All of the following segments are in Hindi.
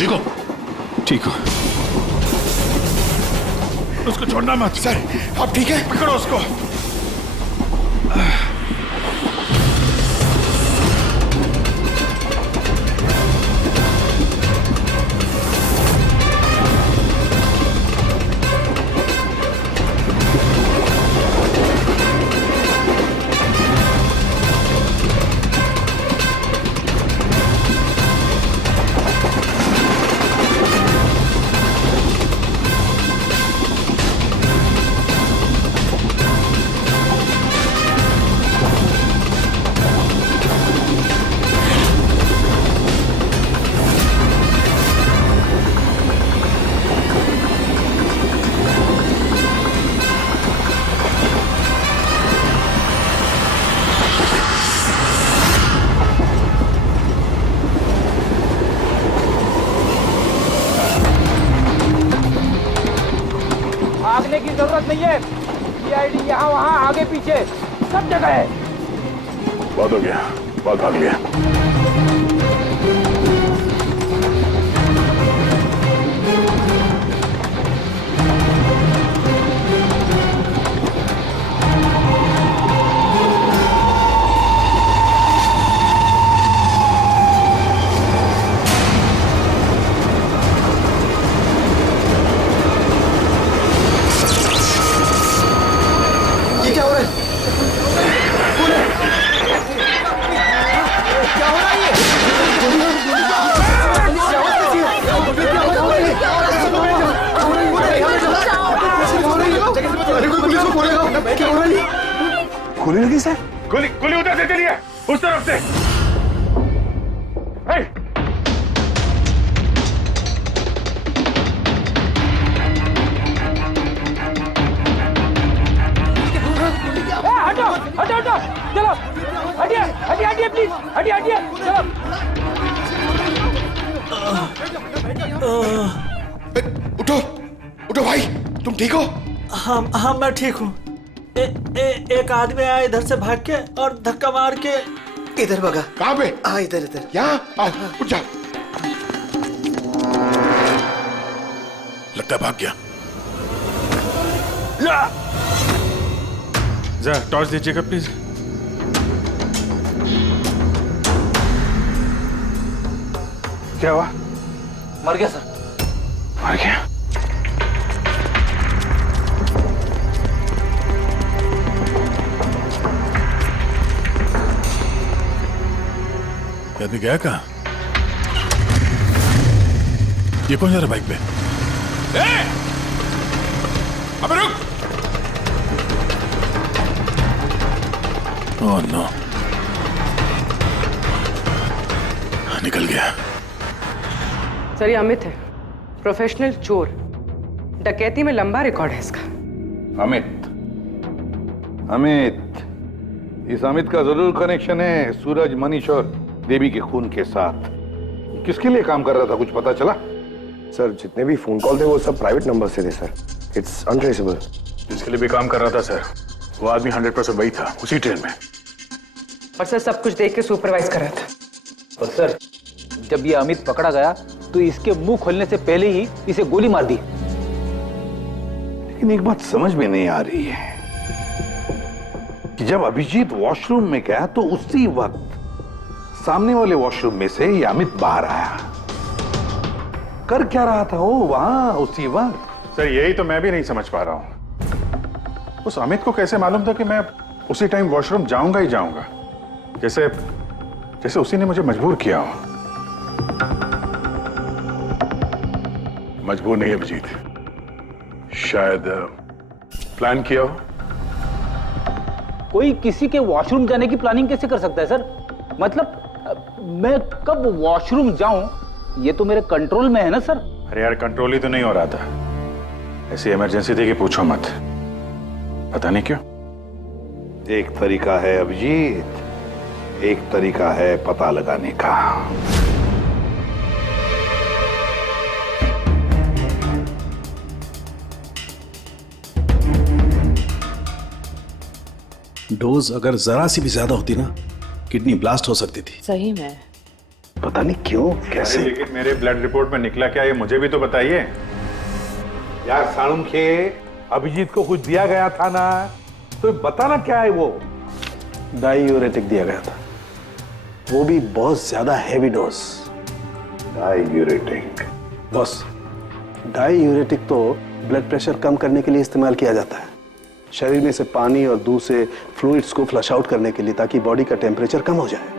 ठीक हो? ठीक हो। उसको छोड़ना मत। सर आप ठीक है? पकड़ो उसको। भागने की जरूरत नहीं है। सीआईडी यहाँ वहाँ आगे पीछे सब जगह है। बहुत हो गया, बहुत भाग लिया। ये क्या हो रहा है? कौन है? क्या हो रहा है ये? अरे कोई पुलिस को बोलेगा। क्या हो रहा है ये? गोली लगी सर? गोली गोली उधर से चलिए, उस तरफ से। हे! हटो हटो हटो, चलो हटिए हटिए हटिए प्लीज, हटिए हटिए चलो। उठो उठो भाई, तुम ठीक हो? हाँ मैं ठीक हूँ। एक आदमी आया इधर से भाग के और धक्का मार के इधर भगा। कहाँ पे? हाँ इधर इधर। यहाँ आओ, उठ जाओ। लगता है भाग गया। जरा टॉर्च दीजिएगा प्लीज। क्या हुआ? मर गया सर। मर गया? ये आदमी गया कहाँ? ये कौन जा रहा बाइक पे? अबे रुक! ओह नो, निकल गया। सर ये अमित है, प्रोफेशनल चोर। डकैती में लंबा रिकॉर्ड है इसका। अमित, इस अमित का जरूर कनेक्शन है सूरज, मनीष और देवी के खून के साथ। किसके लिए काम कर रहा था, कुछ पता चला? सर जितने भी फोन कॉल थे वो सब प्राइवेट नंबर से थे सर। It's untraceable. जिसके लिए भी काम कर रहा था सर, वो आदमी 100% वही था, उसी ट्रेन में। और सर सब कुछ देख के सुपरवाइज कर रहा था। और सर जब ये अमित पकड़ा गया तो इसके मुंह खोलने से पहले ही इसे गोली मार दी। लेकिन एक बात समझ में नहीं आ रही है कि जब अभिजीत वॉशरूम में गया तो उसी वक्त सामने वाले वॉशरूम में से ये अमित बाहर आया। कर क्या रहा था वो वहां उसी वक्त? सर यही तो मैं भी नहीं समझ पा रहा हूं। उस अमित को कैसे मालूम था कि मैं उसी टाइम वॉशरूम जाऊंगा ही जाऊंगा, जैसे जैसे उसी ने मुझे मजबूर किया हो। मजबूर नहीं अभिजीत, शायद प्लान किया हो। कोई किसी के वॉशरूम जाने की प्लानिंग कैसे कर सकता है सर? मतलब मैं कब वॉशरूम जाऊं ये तो मेरे कंट्रोल में है ना सर। अरे यार कंट्रोल ही तो नहीं हो रहा था। ऐसी इमरजेंसी थी कि पूछो मत। पता नहीं क्यों। एक तरीका है अभिजीत, एक तरीका है पता लगाने का। डोज अगर जरा सी भी ज्यादा होती ना, किडनी ब्लास्ट हो सकती थी। सही में पता नहीं क्यों कैसे। लेकिन मेरे ब्लड रिपोर्ट में निकला क्या, ये मुझे भी तो बताइए। यार साळुंखे, अभिजीत को कुछ दिया गया था ना, तो बताना क्या है वो। डायूरेटिक दिया गया था, वो भी बहुत ज्यादा heavy dose. Diuretic? Boss, diuretic तो ब्लड प्रेशर कम करने के लिए इस्तेमाल किया जाता है, शरीर में से पानी और दूध से फ्लूइड्स को फ्लश आउट करने के लिए, ताकि बॉडी का टेम्परेचर कम हो जाए।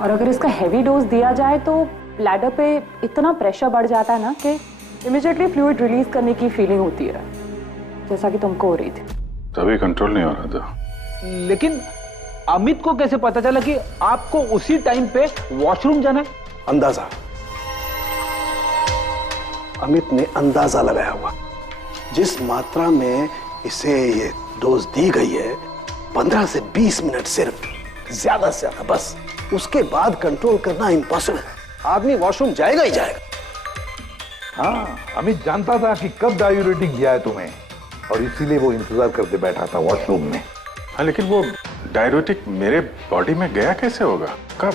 और अगर इसका हैवी डोज दिया जाए तो ब्लैडर पे इतना प्रेशर बढ़ जाता है ना कि इमीडिएटली फ्लूइड रिलीज करने की फीलिंग होती है, जैसा कि तुमको हो रही थी। तभी कंट्रोल नहीं हो रहा था। लेकिन अमित को कैसे पता चला कि आपको उसी टाइम पे वॉशरूम जाना है? अंदाजा, अमित ने अंदाजा लगाया हुआ। जिस मात्रा में इसे ये डोज दी गई है, 15 से 20 मिनट सिर्फ, ज्यादा से ज्यादा, बस उसके बाद कंट्रोल करना इम्पॉसिबल है। आदमी वॉशरूम जाएगा ही जाएगा। हाँ, अमित जानता था कि कब डायूरेटिक दिया है तुम्हें, और इसीलिए वो इंतजार करते बैठा था वॉशरूम में। हाँ, लेकिन वो डायूरेटिक मेरे बॉडी में गया कैसे होगा, कब?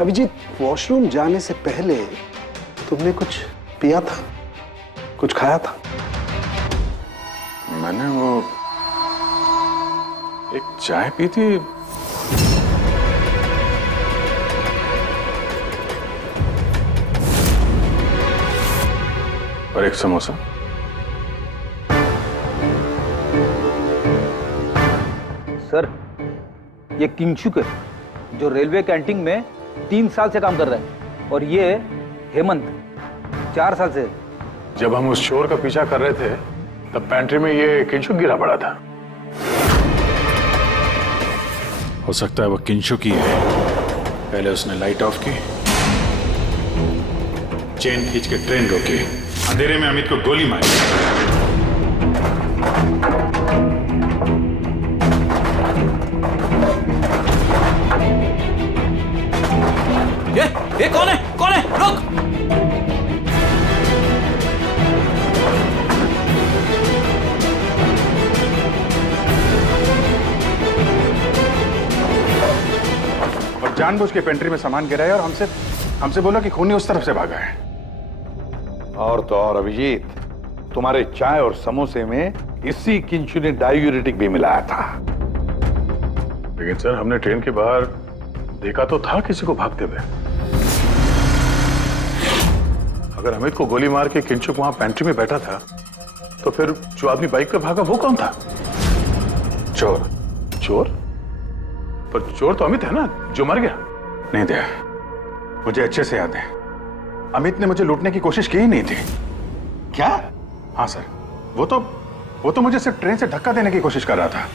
अभिजीत, वॉशरूम जाने से पहले तुमने कुछ पिया था, कुछ खाया था? मैंने वो एक चाय पी थी। और एक समोसा। सर, ये किंगशुक है, जो रेलवे कैंटीन में 3 साल से काम कर रहा है, और ये हेमंत 4 साल से। जब हम उस चोर का पीछा कर रहे थे, तब पैंट्री में ये किंशुक गिरा पड़ा था। हो सकता है वो किंशुक ही है। पहले उसने लाइट ऑफ की, चेन खींच के ट्रेन रोकी, अंधेरे में अमित को गोली मारी। ये कौन है? कौन है? रुक! और जानबूझ के पेंट्री में सामान गिराया और हमसे बोला कि खूनी उस तरफ से भागा है। और तो और अभिजीत, तुम्हारे चाय और समोसे में इसी किंशु ने डायूरेटिक भी मिलाया था। लेकिन सर, हमने ट्रेन के बाहर देखा तो था किसी को भागते हुए। अगर अमित को गोली मार के किंशुक वहां पेंट्री में बैठा था, तो फिर जो आदमी बाइक पे भागा वो कौन था? चोर। चोर? पर चोर तो अमित है ना, जो मर गया। नहीं दया, मुझे अच्छे से याद है, अमित ने मुझे लूटने की कोशिश की ही नहीं थी। क्या? हाँ सर, वो तो मुझे सिर्फ ट्रेन से धक्का देने की कोशिश कर रहा था।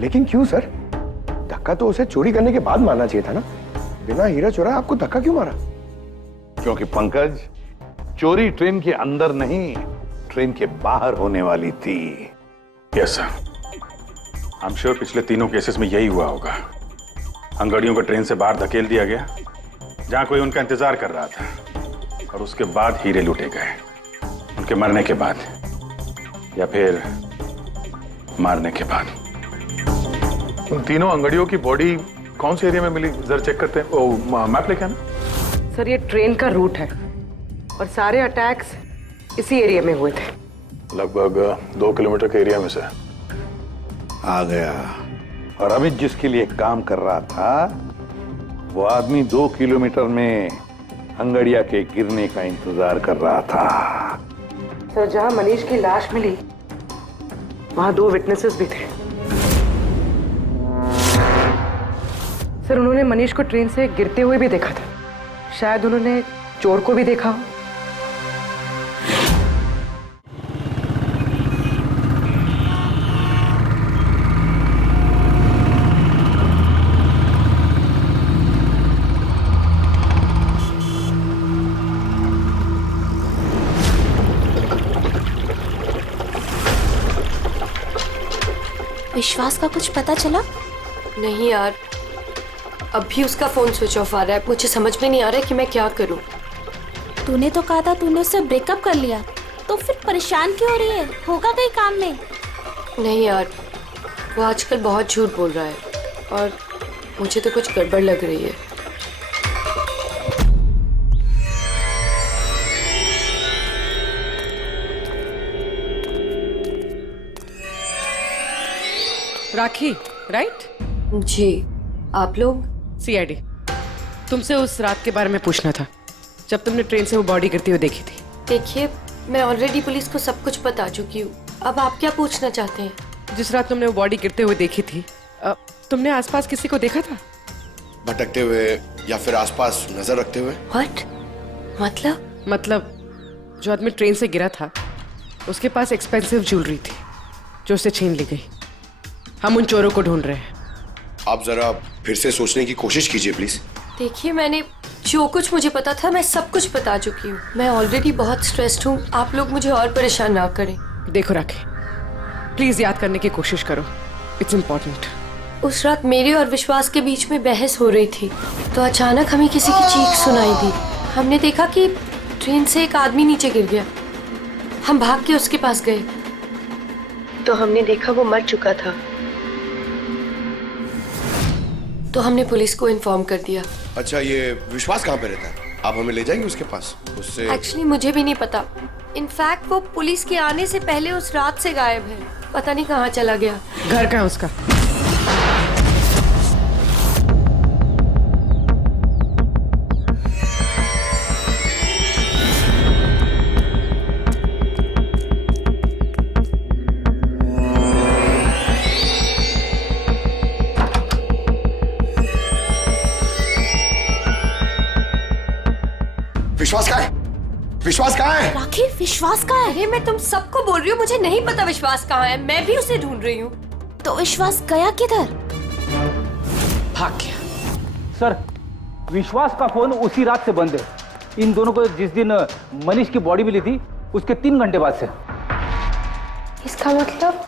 लेकिन क्यों सर? धक्का तो उसे चोरी करने के बाद मारना चाहिए था ना। बिना हीरा चोरा आपको धक्का क्यों मारा? क्योंकि पंकज, चोरी ट्रेन के अंदर नहीं, ट्रेन के बाहर होने वाली थी। Yes sir, I am sure पिछले तीनों केसेस में यही हुआ होगा। अंगड़ियों को ट्रेन से बाहर धकेल दिया गया, जहां कोई उनका इंतजार कर रहा था, और उसके बाद हीरे लूटे गए, उनके मरने के बाद, या फिर मारने के बाद। उन तीनों अंगड़ियों की बॉडी कौन से एरिया में मिली, जरा चेक करते हैं। ओ, मैप लेके आना। सर, ये ट्रेन का रूट है और सारे अटैक्स इसी एरिया में हुए थे। लगभग 2 किलोमीटर के एरिया में से। आ गया। और अमित जिसके लिए काम कर रहा था, वो आदमी 2 किलोमीटर में अंगड़िया के गिरने का इंतजार कर रहा था। सर, जहां मनीष की लाश मिली, वहां 2 विटनेसेस भी थे। सर, उन्होंने मनीष को ट्रेन से गिरते हुए भी देखा था। शायद उन्होंने चोर को भी देखा हो। विश्वास का कुछ पता चला? नहीं यार, अभी उसका फोन स्विच ऑफ आ रहा है। मुझे समझ में नहीं आ रहा है कि मैं क्या करूं। तूने तो कहा था तूने उससे ब्रेकअप कर लिया, तो फिर परेशान क्यों हो रही है? होगा कहीं काम में? नहीं यार, वो आजकल बहुत झूठ बोल रहा है और मुझे तो कुछ गड़बड़ लग रही है। राखी, राइट? जी, आप लोग? सीआईडी। तुमसे उस रात के बारे में पूछना था जब तुमने ट्रेन से वो बॉडी गिरती हुई देखी थी। देखिए, मैं ऑलरेडी पुलिस को सब कुछ बता चुकी हूँ। अब आप क्या पूछना चाहते हैं? जिस रात तुमने वो बॉडी गिरते हुए देखी थी, तुमने आसपास किसी को देखा था? भटकते हुए या फिर आसपास नजर रखते हुए? What? मतलब जो आदमी ट्रेन से गिरा था उसके पास एक्सपेंसिव ज्वेलरी थी जो उससे छीन ली गई। हम उन चोरों को ढूंढ रहे हैं। आप जरा फिर से सोचने की कोशिश कीजिए प्लीज। देखिए, मैंने जो कुछ मुझे पता था मैं सब कुछ बता चुकी हूँ। मैं ऑलरेडी बहुत स्ट्रेस्ड हूँ। आप लोग मुझे और परेशान ना करें। देखो राखी, प्लीज याद करने की कोशिश करो, इट्स इम्पोर्टेंट। उस रात मेरे और विश्वास के बीच में बहस हो रही थी तो अचानक हमें किसी की चीख सुनाई दी। हमने देखा कि ट्रेन से एक आदमी नीचे गिर गया। हम भाग के उसके पास गए तो हमने देखा वो मर चुका था। तो हमने पुलिस को इन्फॉर्म कर दिया। अच्छा, ये विश्वास कहाँ पे रहता है? आप हमें ले जाएंगे उसके पास? उससे एक्चुअली मुझे भी नहीं पता। इनफैक्ट वो पुलिस के आने से पहले उस रात से गायब है। पता नहीं कहाँ चला गया। घर कहाँ उसका? विश्वास कहाँ है? विश्वास कहाँ है? राखी, विश्वास कहाँ है? अरे मैं तुम सबको बोल रही हूँ, मुझे नहीं पता विश्वास कहाँ है। मैं भी उसे ढूंढ रही हूँ। तो विश्वास गया किधर? भाग गया। सर, विश्वास का फोन उसी रात से बंद है। इन दोनों को जिस दिन मनीष की बॉडी मिली थी उसके 3 घंटे बाद से। इसका मतलब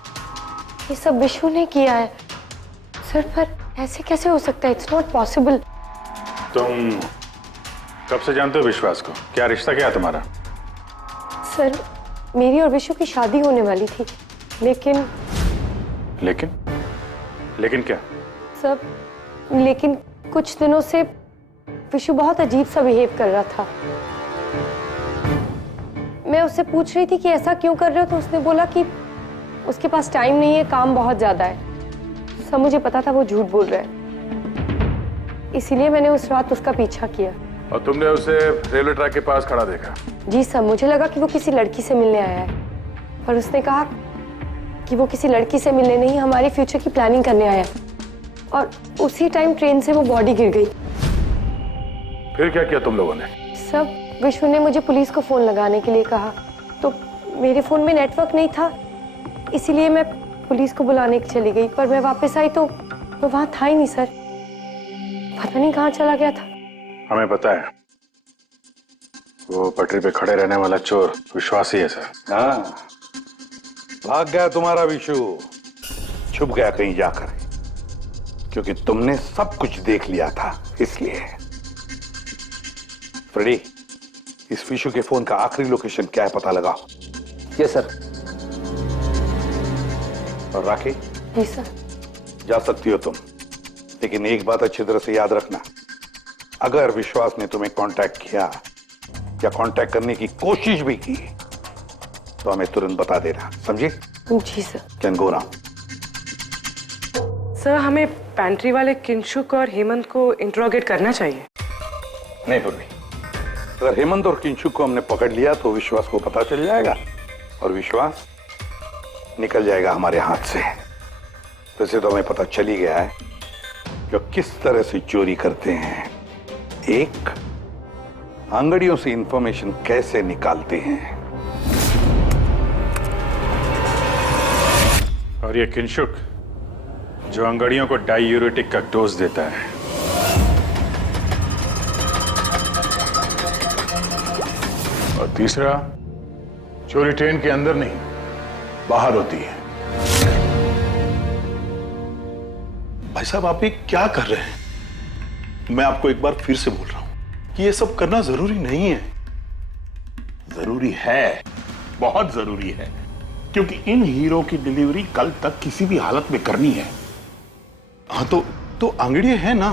ये सब विशु ने किया है। सर, पर ऐसे कैसे हो सकता है? It's not possible. तुम कब से जानते हो विश्वास को? क्या रिश्ता क्या है तुम्हारा? सर, मेरी और विशु की शादी होने वाली थी, लेकिन क्या? सर, लेकिन कुछ दिनों से विशु बहुत अजीब सा बिहेव कर रहा था। मैं उससे पूछ रही थी कि ऐसा क्यों कर रहे हो, तो उसने बोला कि उसके पास टाइम नहीं है, काम बहुत ज्यादा है। सब मुझे पता था वो झूठ बोल रहा है, इसीलिए मैंने उस रात उसका पीछा किया। और तुमने उसे रेलवे ट्रैक के पास खड़ा देखा? जी सर, मुझे लगा कि वो किसी लड़की से मिलने आया है, पर उसने कहा कि वो किसी लड़की से मिलने नहीं, हमारे फ्यूचर की प्लानिंग करने आया। और उसी टाइम ट्रेन से वो बॉडी गिर गई। फिर क्या किया तुम लोगों ने? सब विशु ने मुझे पुलिस को फोन लगाने के लिए कहा, तो मेरे फोन में नेटवर्क नहीं था, इसीलिए मैं पुलिस को बुलाने चली गई। पर मैं वापस आई तो वो वहां था ही नहीं सर। पता नहीं कहाँ चला गया था। हमें पता है, वो पटरी पे खड़े रहने वाला चोर विश्वास ही है सर। हाँ, भाग गया तुम्हारा विशु, छुप गया कहीं जाकर, क्योंकि तुमने सब कुछ देख लिया था इसलिए। फ्रेडी, इस विशु के फोन का आखिरी लोकेशन क्या है पता लगाओ। Yes sir. और राखी? जी सर। जा सकती हो तुम, लेकिन एक बात अच्छी तरह से याद रखना, अगर विश्वास ने तुम्हें कांटेक्ट किया या कांटेक्ट करने की कोशिश भी की तो हमें तुरंत बता देना, समझे? जी sir. Can go now. Sir, हमें पैंट्री वाले किंशुक और हेमंत को इंट्रोगेट करना चाहिए। नहीं पूर्वी, अगर हेमंत और किंशुक को हमने पकड़ लिया तो विश्वास को पता चल जाएगा और विश्वास निकल जाएगा हमारे हाथ से। वैसे तो हमें पता चल ही गया है कि किस तरह से चोरी करते हैं, एक अंगड़ियों से इंफॉर्मेशन कैसे निकालते हैं। और ये किंशुक जो अंगड़ियों को डायूरेटिक का डोज देता है। और तीसरा, चोरी ट्रेन के अंदर नहीं बाहर होती है। भाई साहब, आप ये क्या कर रहे हैं? मैं आपको एक बार फिर से बोल रहा हूं कि ये सब करना जरूरी नहीं है। जरूरी है, बहुत जरूरी है। क्योंकि इन हीरो की डिलीवरी कल तक किसी भी हालत में करनी है। हाँ तो आंगड़िया है ना,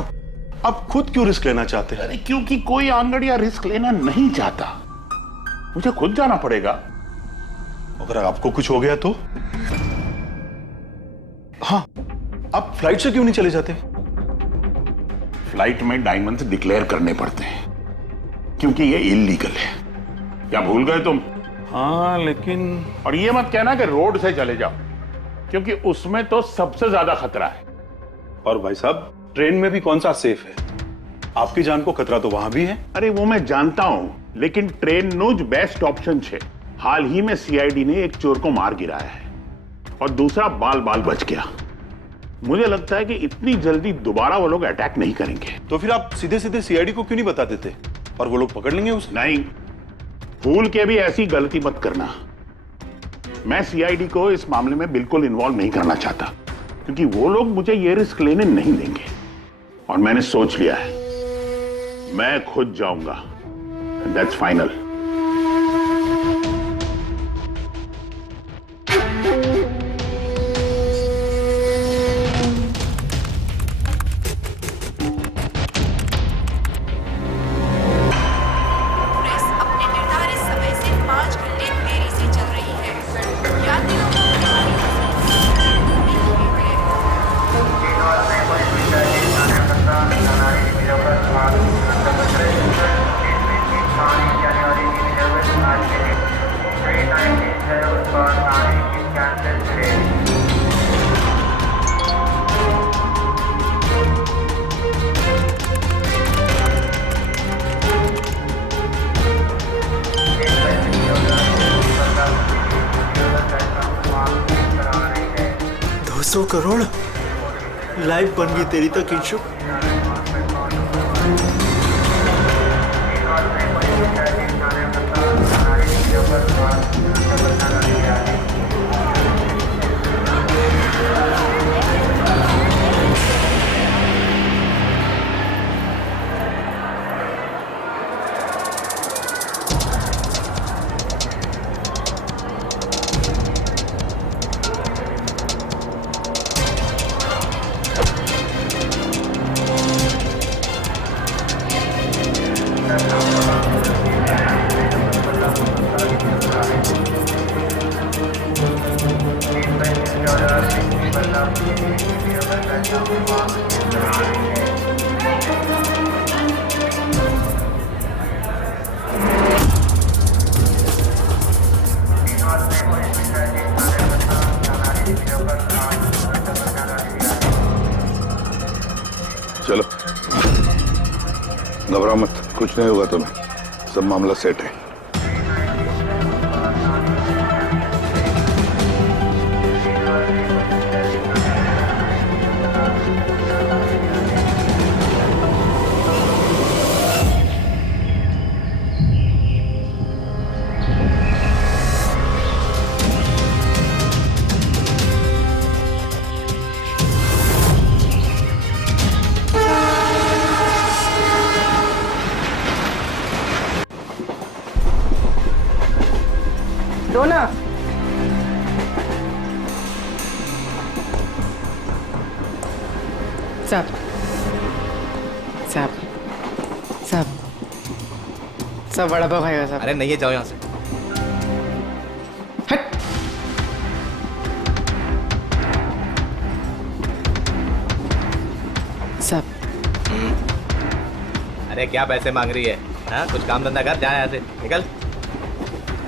आप खुद क्यों रिस्क लेना चाहते हैं? अरे क्योंकि कोई आंगड़िया रिस्क लेना नहीं चाहता, मुझे खुद जाना पड़ेगा। अगर आपको कुछ हो गया तो? हाँ, आप फ्लाइट से क्यों नहीं चले जाते? फ्लाइट में डायमंड्स डिक्लेयर करने पड़ते हैं क्योंकि ये इलीगल है। क्या भूल गए तुम? हाँ लेकिन, और ये मत कहना कि रोड से चले जाओ, क्योंकि उसमें तो सबसे ज्यादा खतरा है। और भाई साहब, ट्रेन में भी कौन सा सेफ है? आपकी जान को खतरा तो वहां भी है। अरे वो मैं जानता हूं, लेकिन ट्रेन नोज बेस्ट ऑप्शन है। हाल ही में सीआईडी ने एक चोर को मार गिराया है और दूसरा बाल बाल बच गया। मुझे लगता है कि इतनी जल्दी दोबारा वो लोग अटैक नहीं करेंगे। तो फिर आप सीधे सीधे सीआईडी को क्यों नहीं बता देते और वो लोग पकड़ लेंगे उसे? नहीं, भूल के भी ऐसी गलती मत करना। मैं सीआईडी को इस मामले में बिल्कुल इन्वॉल्व नहीं करना चाहता, क्योंकि वो लोग मुझे ये रिस्क लेने नहीं देंगे। और मैंने सोच लिया है, मैं खुद जाऊंगा। That's final. करोड़ लाइव बन गई तेरी तो किंशु। चलो, घबराओ मत, कुछ नहीं होगा तुम्हें, सब मामला सेट है। दो ना। साहब साहब साहब साहब वड़ा पाव खाएगा साहब? अरे नहीं है, जाओ यहाँ से। हट। साहब। अरे क्या पैसे मांग रही है? हाँ, कुछ काम धंधा कर, जा यहाँ से, निकल।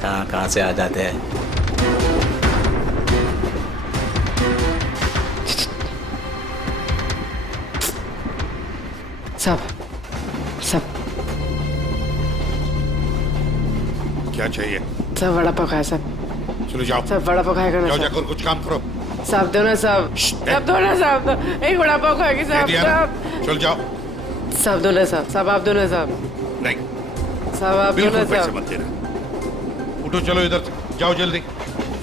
कहाँ से आ जाते हैं। सब सब क्या चाहिए? सब वड़ा पाव खाया सब। चलो जाओ, सब वड़ा पाव खाएगा ना? जाओ जाकर कुछ काम करो। साहब दो ना साहब, साहब दो ना साहब, एक वड़ा पाव खाएगी साहब। चल जाओ। साहब दो ना साहब, साहब आप दो ना साहब। नहीं साहब आप दो ना बिल्कुल पैसे साहब। मत देना। उठो, चलो इधर से, जाओ जल्दी,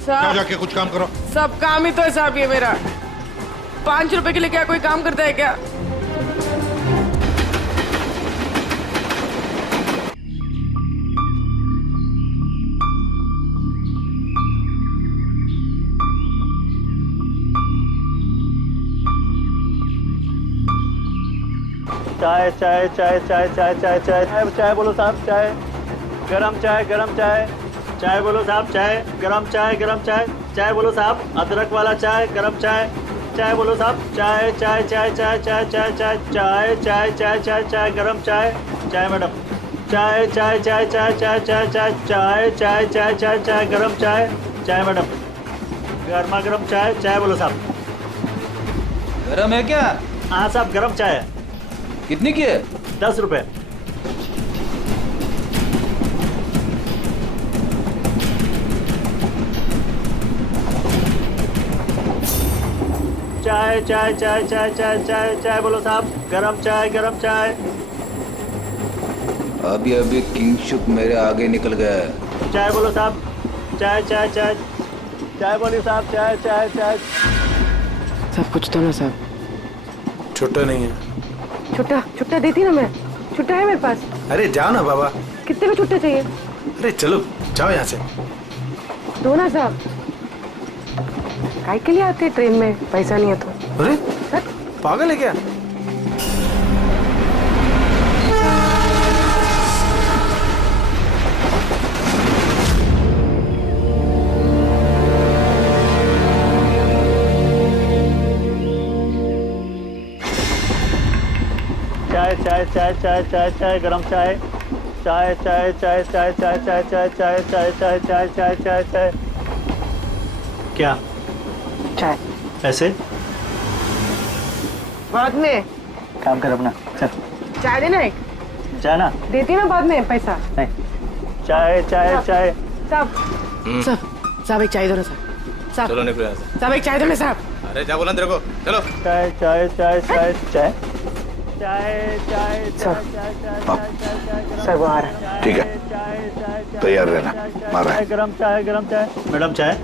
जाओ जाके कुछ काम करो। सब काम ही तो है साहब ये मेरा। 5 रुपए के लिए क्या कोई काम करता है क्या? चाय चाय चाय चाय चाय चाय चाय चाय चाय बोलो साहब चाय गरम चाय चाय बोलो साहब चाय गरम चाय चाय बोलो साहब अदरक वाला चाय गरम चाय चाय बोलो साहब चाय चाय चाय चाय चाय चाय चाय चाय चाय चाय चाय चाय गरम चाय चाय मैडम चाय चाय चाय चाय चाय चाय चाय चाय चाय चाय चाय चाय गरम चाय चाय मैडम गर्मा गर्म चाय चाय बोलो साहब गरम है क्या? हाँ साहब गरम चाय है। कितनी की है? 10 रुपए। चाय चाय चाय चाय चाय चाय चाय बोलो साहब गरम चाय अभी अभी किंगशुक मेरे आगे निकल गया है। चाय बोलो साहब चाय चाय चाय चाय बोलिए साहब चाय चाय चाय सब कुछ तो ना साहब। छुट्टा नहीं है। छुट्टा देती ना मैं। छुट्टा है मेरे पास। अरे जाओ ना बाबा। कितने में छुट्टा चाहिए? अरे चलो जाओ यहाँ से। दो ना साहब। काय के लिए आते ट्रेन में पैसा नहीं है तो? अरे पागल है क्या? चाय चाय चाय चाय चाय गरम चाय चाय चाय चाय चाय चाय चाय चाय चाय चाय चाय चाय चाय चाय चाय क्या चाय पैसे बाद में काम कर अपना चल चाय देना एक जाना देती ना बाद में पैसा नहीं चाय चाय चाय साहब एक चाय दो ना साहब चलो निकलो यहाँ से। साहब एक चाय दो ना साहब। अरे क्या बोला तेरे को? चलो। चाय चाय चाय चाय चाय चाय चाय सर वो आ रहा है। ठीक है तैयार रहना। मारा है। गरम चाय मैडम चाय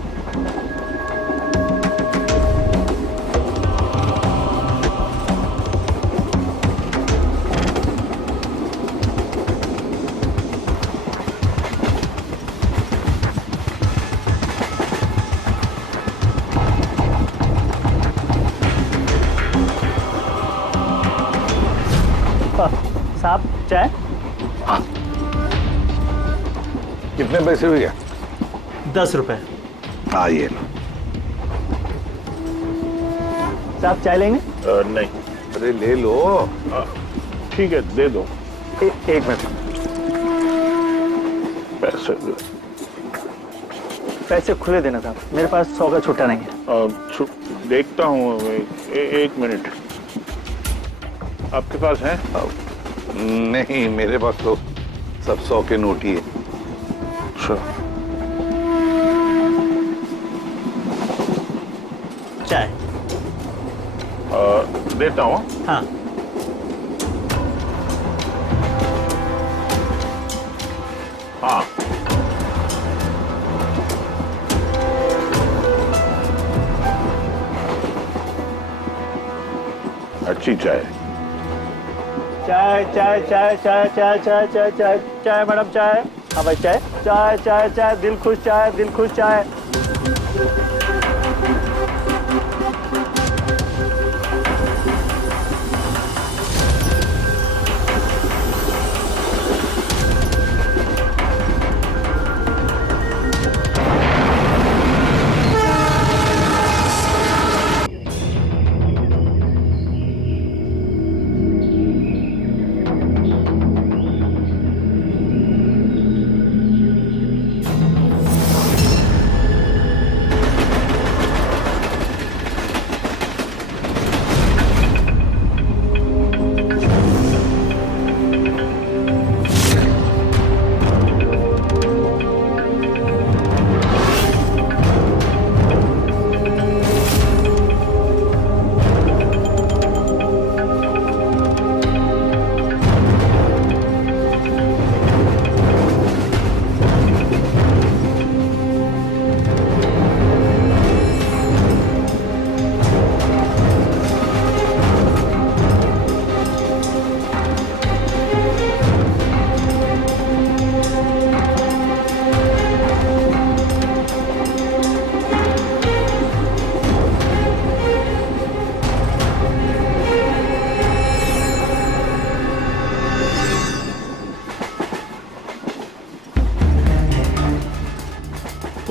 साहब चाय। हाँ कितने पैसे हुए? 10 रुपए। हाँ ये लो। साहब चाय लेंगे? नहीं। अरे ले लो। ठीक है दे दो। एक मिनट पैसे खुले देना साहब मेरे पास 100 का छुट्टा नहीं है। देखता हूँ एक मिनट आपके पास है? नहीं मेरे पास तो सब 100 के नोट ही है। चाय देता हूँ। हाँ हाँ अच्छी चाय। चाय चाय चाय चाय चाय चाय चाय चाय चाय मैडम चाय। हाँ भाई चाय चाय चाय चाय दिल खुश चाय।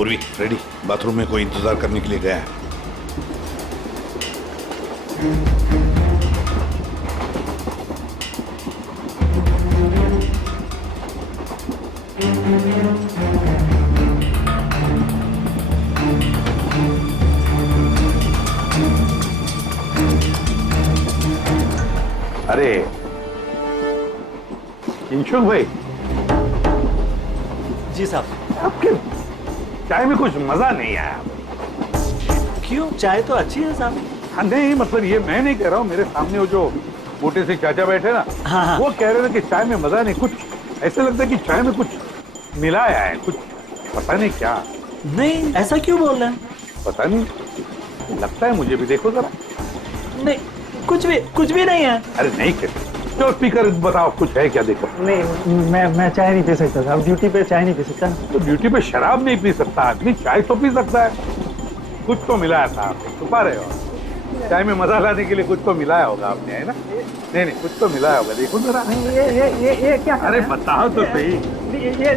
पूर्वी रेडी, बाथरूम में कोई इंतजार करने के लिए गया है। अरे किंशुक भाई। जी साहब। आपके चाय में कुछ मजा नहीं आया। क्यों? चाय तो अच्छी है साहब। हाँ नहीं, मतलब ये मैं नहीं कह रहा हूँ, मेरे सामने वो जो मोटे से चाचा बैठे ना, हाँ। वो कह रहे थे कि चाय में मजा नहीं, कुछ ऐसे लगता है कि चाय में कुछ मिलाया है, कुछ पता नहीं क्या। नहीं, ऐसा क्यों बोल रहे हैं? पता नहीं, लगता है मुझे भी। देखो जरा। नहीं, कुछ भी नहीं है। अरे नहीं कहते, तो स्पीकर बताओ कुछ है क्या? देखो। नहीं, मैं चाय नहीं पी सकता साहब, ड्यूटी पे चाय नहीं पी सकता। तो ड्यूटी पे शराब नहीं पी सकता आदमी, चाय तो पी सकता है। कुछ तो मिलाया था आपने, छुपा रहे हो। चाय में मजा लाने के लिए कुछ तो मिलाया होगा आपने, है ना? नहीं, कुछ तो मिलाया होगा, देखो जरा। ये क्या? अरे बताओ तो सही।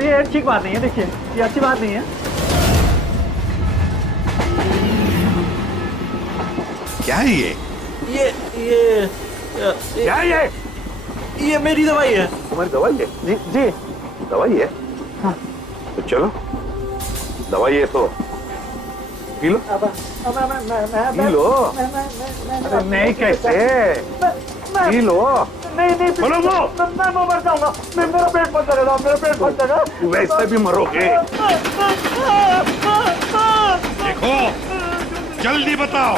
ये ठीक बात नहीं है, देखिए ये अच्छी बात नहीं है। क्या है ये? क्या ये मेरी दवाई है। तुम्हारी दवाई है? जी। दवाई है? हाँ। तो चलो, दवाई है तो पी लो। P low. अरे नहीं कैसे? P low. नहीं बोलो वो। मैं मर जाऊंगा। मेरा पेट फट जाएगा, मेरा पेट फट जाएगा। वैसे भी मरोगे। देखो, जल्दी बताओ,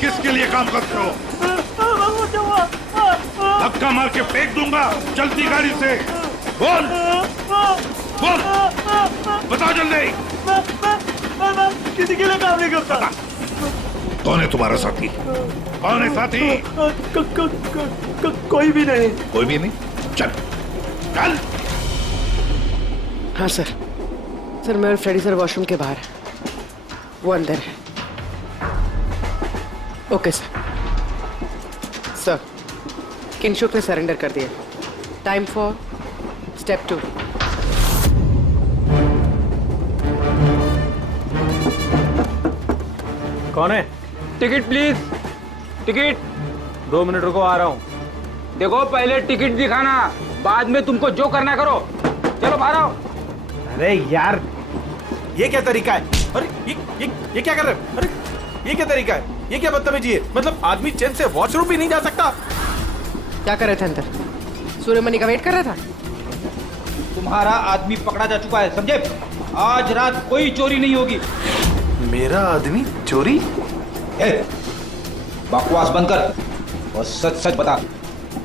किसके लिए काम करते हो? धक्का मार के फेंक दूंगा, चलती गाड़ी से। बोल बताओ जल्दी। किसी के लिए काम नहीं करता। कौन है तुम्हारा साथी? कौन है साथी? कोई भी नहीं। कोई भी नहीं? चल। हाँ सर। सर मैं और फ्रेडी सर वॉशरूम के बाहर है, वो अंदर है। Okay sir. सर किंशुक ने सरेंडर कर दिया। Time for step 2। कौन है? Ticket please, ticket. 2 मिनट रुको, आ रहा हूँ। देखो पहले टिकट दिखाना, बाद में तुमको जो करना करो। चलो बाहर आओ। अरे यार, ये क्या तरीका है? अरे ये क्या कर रहे हो? अरे ये क्या तरीका है? ये क्या बदतमीजी है? मतलब आदमी चैन से वॉशरूम भी नहीं जा सकता। क्या कर रहे थे अंदर? सूर्यमणि का वेट कर रहा था। तुम्हारा आदमी पकड़ा जा चुका है, समझे? आज रात कोई चोरी नहीं होगी। मेरा आदमी चोरी? बकवास बंद कर और सच सच बता,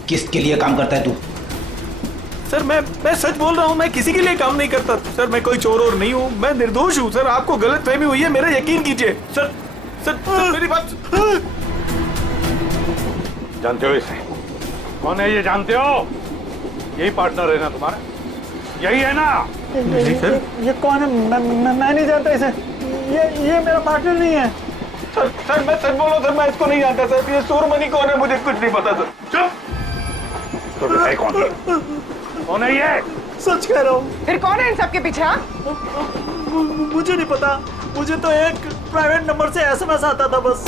किसके लिए काम करता है तू? सर मैं सच बोल रहा हूँ, मैं किसी के लिए काम नहीं करता सर। मैं कोई चोर और नहीं हूँ, मैं निर्दोष हूँ सर। आपको गलत फहमी हुई है, मेरा यकीन कीजिए सर। सर मेरी बात। जानते हो इसे? कौन है ये? जानते हो? यही पार्टनर है ना तुम्हारा? यही है ना? नहीं सर। ये कौन है? मैं नहीं जानता इसे। ये मेरा पार्टनर नहीं है। सर मैं सच बोल रहा हूँ सर, मैं इसको नहीं जानता सर। ये सूर्यमणि कौन है मुझे कुछ नहीं पता सर। चुप। तो है कौन है? कौन है ये? सच कह रहा हूँ। फिर कौन है इन सबके पीछे? मुझे नहीं पता। मुझे तो एक प्राइवेट नंबर से एसएमएस आता था बस।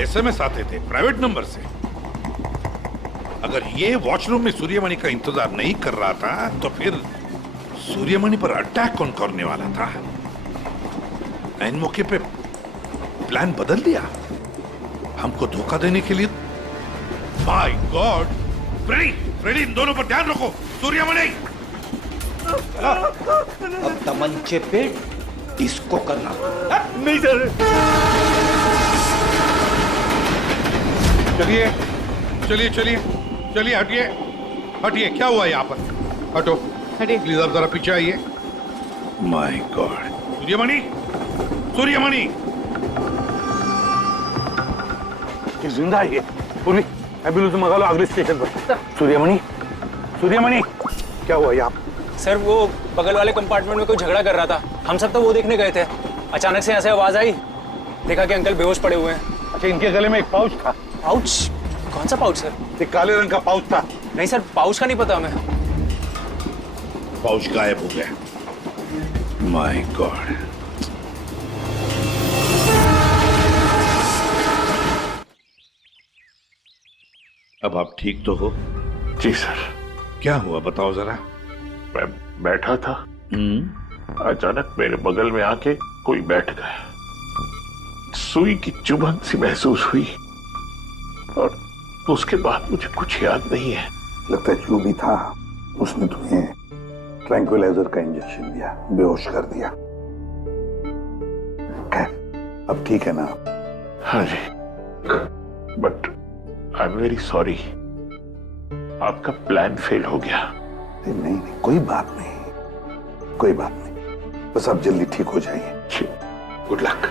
एसएमएस आते थे प्राइवेट नंबर से? अगर ये वॉशरूम में सूर्यमणि का इंतजार नहीं कर रहा था तो फिर सूर्यमणि पर अटैक कौन करने वाला था? इन मौके पे प्लान बदल दिया हमको धोखा देने के लिए। My God! फ्रेडी इन दोनों पर ध्यान रखो। सूर्यमणि अब तमंचे पे डिस्को करना। नहीं सर। चलिए हटिए। क्या हुआ यहाँ पर? हटो, हटिए। प्लीज आप जरा पीछे आइए। My God! सूर्यमणि जिंदा है ये। पूरी एम्बुलेंस मंगा लो अगले स्टेशन पर। सूर्यमणि क्या हुआ यहाँ? सर वो बगल वाले कंपार्टमेंट में कोई झगड़ा कर रहा था, हम सब तो वो देखने गए थे। अचानक से ऐसे आवाज आई, देखा कि अंकल बेहोश पड़े हुए हैं। अच्छा, इनके गले में एक पाउच था। पाउच? कौन सा पाउच सर? एक काले रंग का पाउच था। नहीं सर, पाउच का नहीं पता हमें। पाउच गायब हो गया। My God. अब आप ठीक तो हो? जी सर। क्या हुआ बताओ जरा। मैं बैठा था, अचानक मेरे बगल में आके कोई बैठ गया। सुई की चुभन सी महसूस हुई और उसके बाद मुझे कुछ याद नहीं है। लगता है जो भी था उसने तुम्हें ट्रैंक्विलाइजर का इंजेक्शन दिया, बेहोश कर दिया। खैर अब ठीक है ना? हाँ जी, but I am very sorry, आपका प्लान फेल हो गया। नहीं नहीं, कोई बात नहीं, कोई बात नहीं, बस आप जल्दी ठीक हो जाइए। Good luck.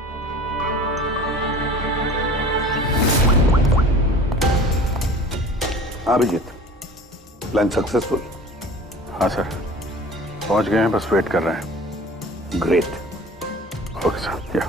Abhijit, plan successful? हाँ सर, पहुंच गए हैं, बस वेट कर रहे हैं। ग्रेट। Okay sir. या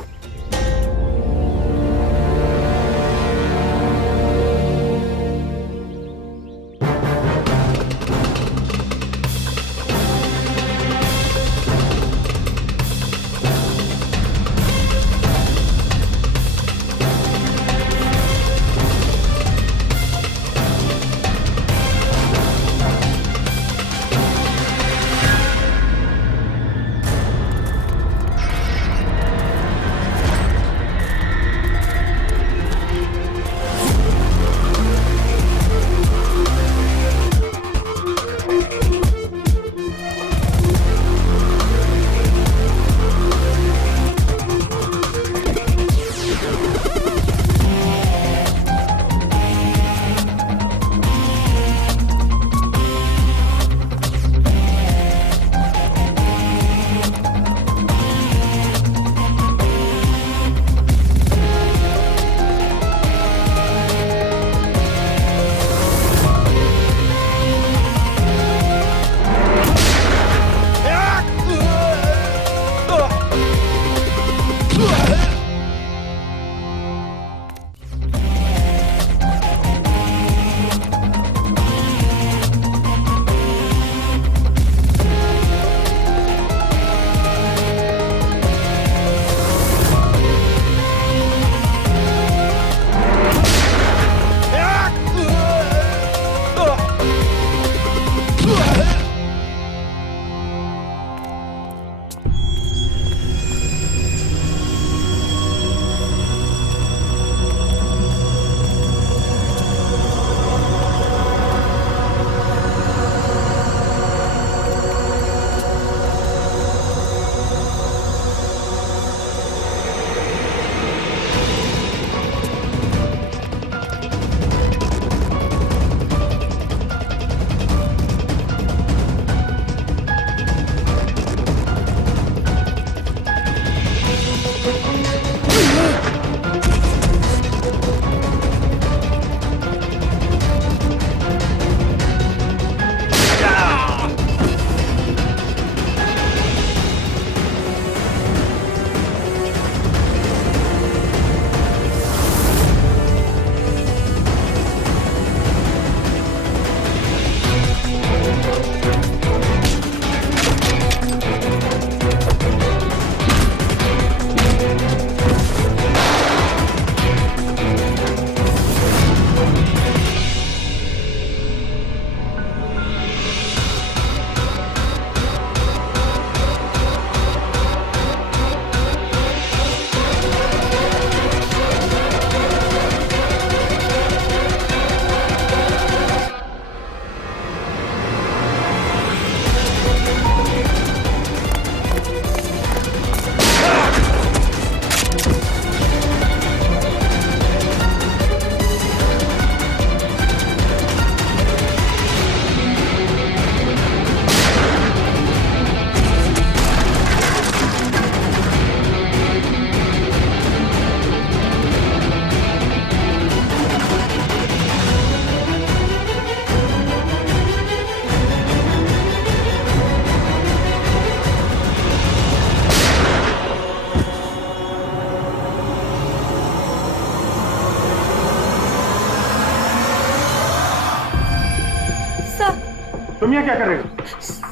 तुम यहाँ क्या कर रहे हो?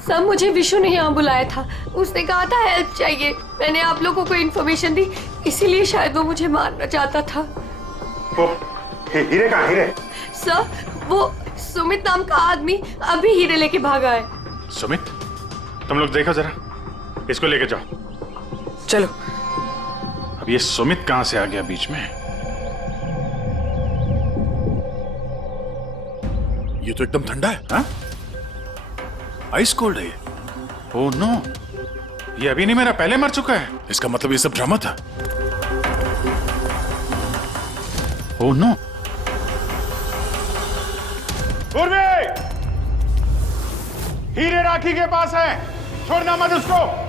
सब मुझे विशु ने यहाँ बुलाया था। उसने कहा था हेल्प चाहिए। मैंने आप लोगों को इन्फॉर्मेशन दी, इसीलिए शायद वो मुझे मारना चाहता था। हीरे कहाँ? हीरे सर, वो सुमित नाम का आदमी अभी हीरे लेके भागा है। सुमित, तुम लोग देखो जरा, इसको लेके जाओ। चलो। अब ये सुमित कहां से आ गया बीच में? ये तो एकदम ठंडा है। हाँ? आइस कोल्ड है ये। ओह नो, ये अभी नहीं मेरा, पहले मर चुका है। इसका मतलब ये सब ड्रामा था। Oh no. पूर्वी, हीरे राखी के पास है, छोड़ना मत उसको।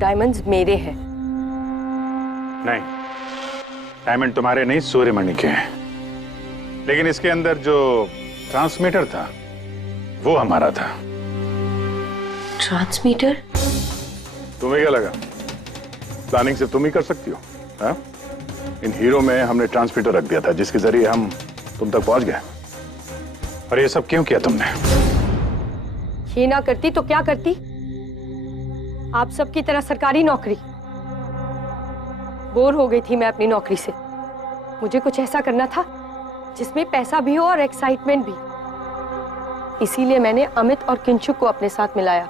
डायमंड्स मेरे हैं। नहीं, डायमंड तुम्हारे नहीं, सूर्यमणि के हैं। लेकिन इसके अंदर जो ट्रांसमीटर था वो हमारा था। ट्रांसमीटर? तुम्हें क्या लगा प्लानिंग से तुम ही कर सकती हो? हाँ? इन हीरो में हमने ट्रांसमीटर रख दिया था जिसके जरिए हम तुम तक पहुंच गए। और ये सब क्यों किया तुमने? ये ना करती तो क्या करती? आप सबकी तरह सरकारी नौकरी। बोर हो गई थी मैं अपनी नौकरी से। मुझे कुछ ऐसा करना था जिसमें पैसा भी हो और एक्साइटमेंट भी। इसीलिए मैंने अमित और किंचुक को अपने साथ मिलाया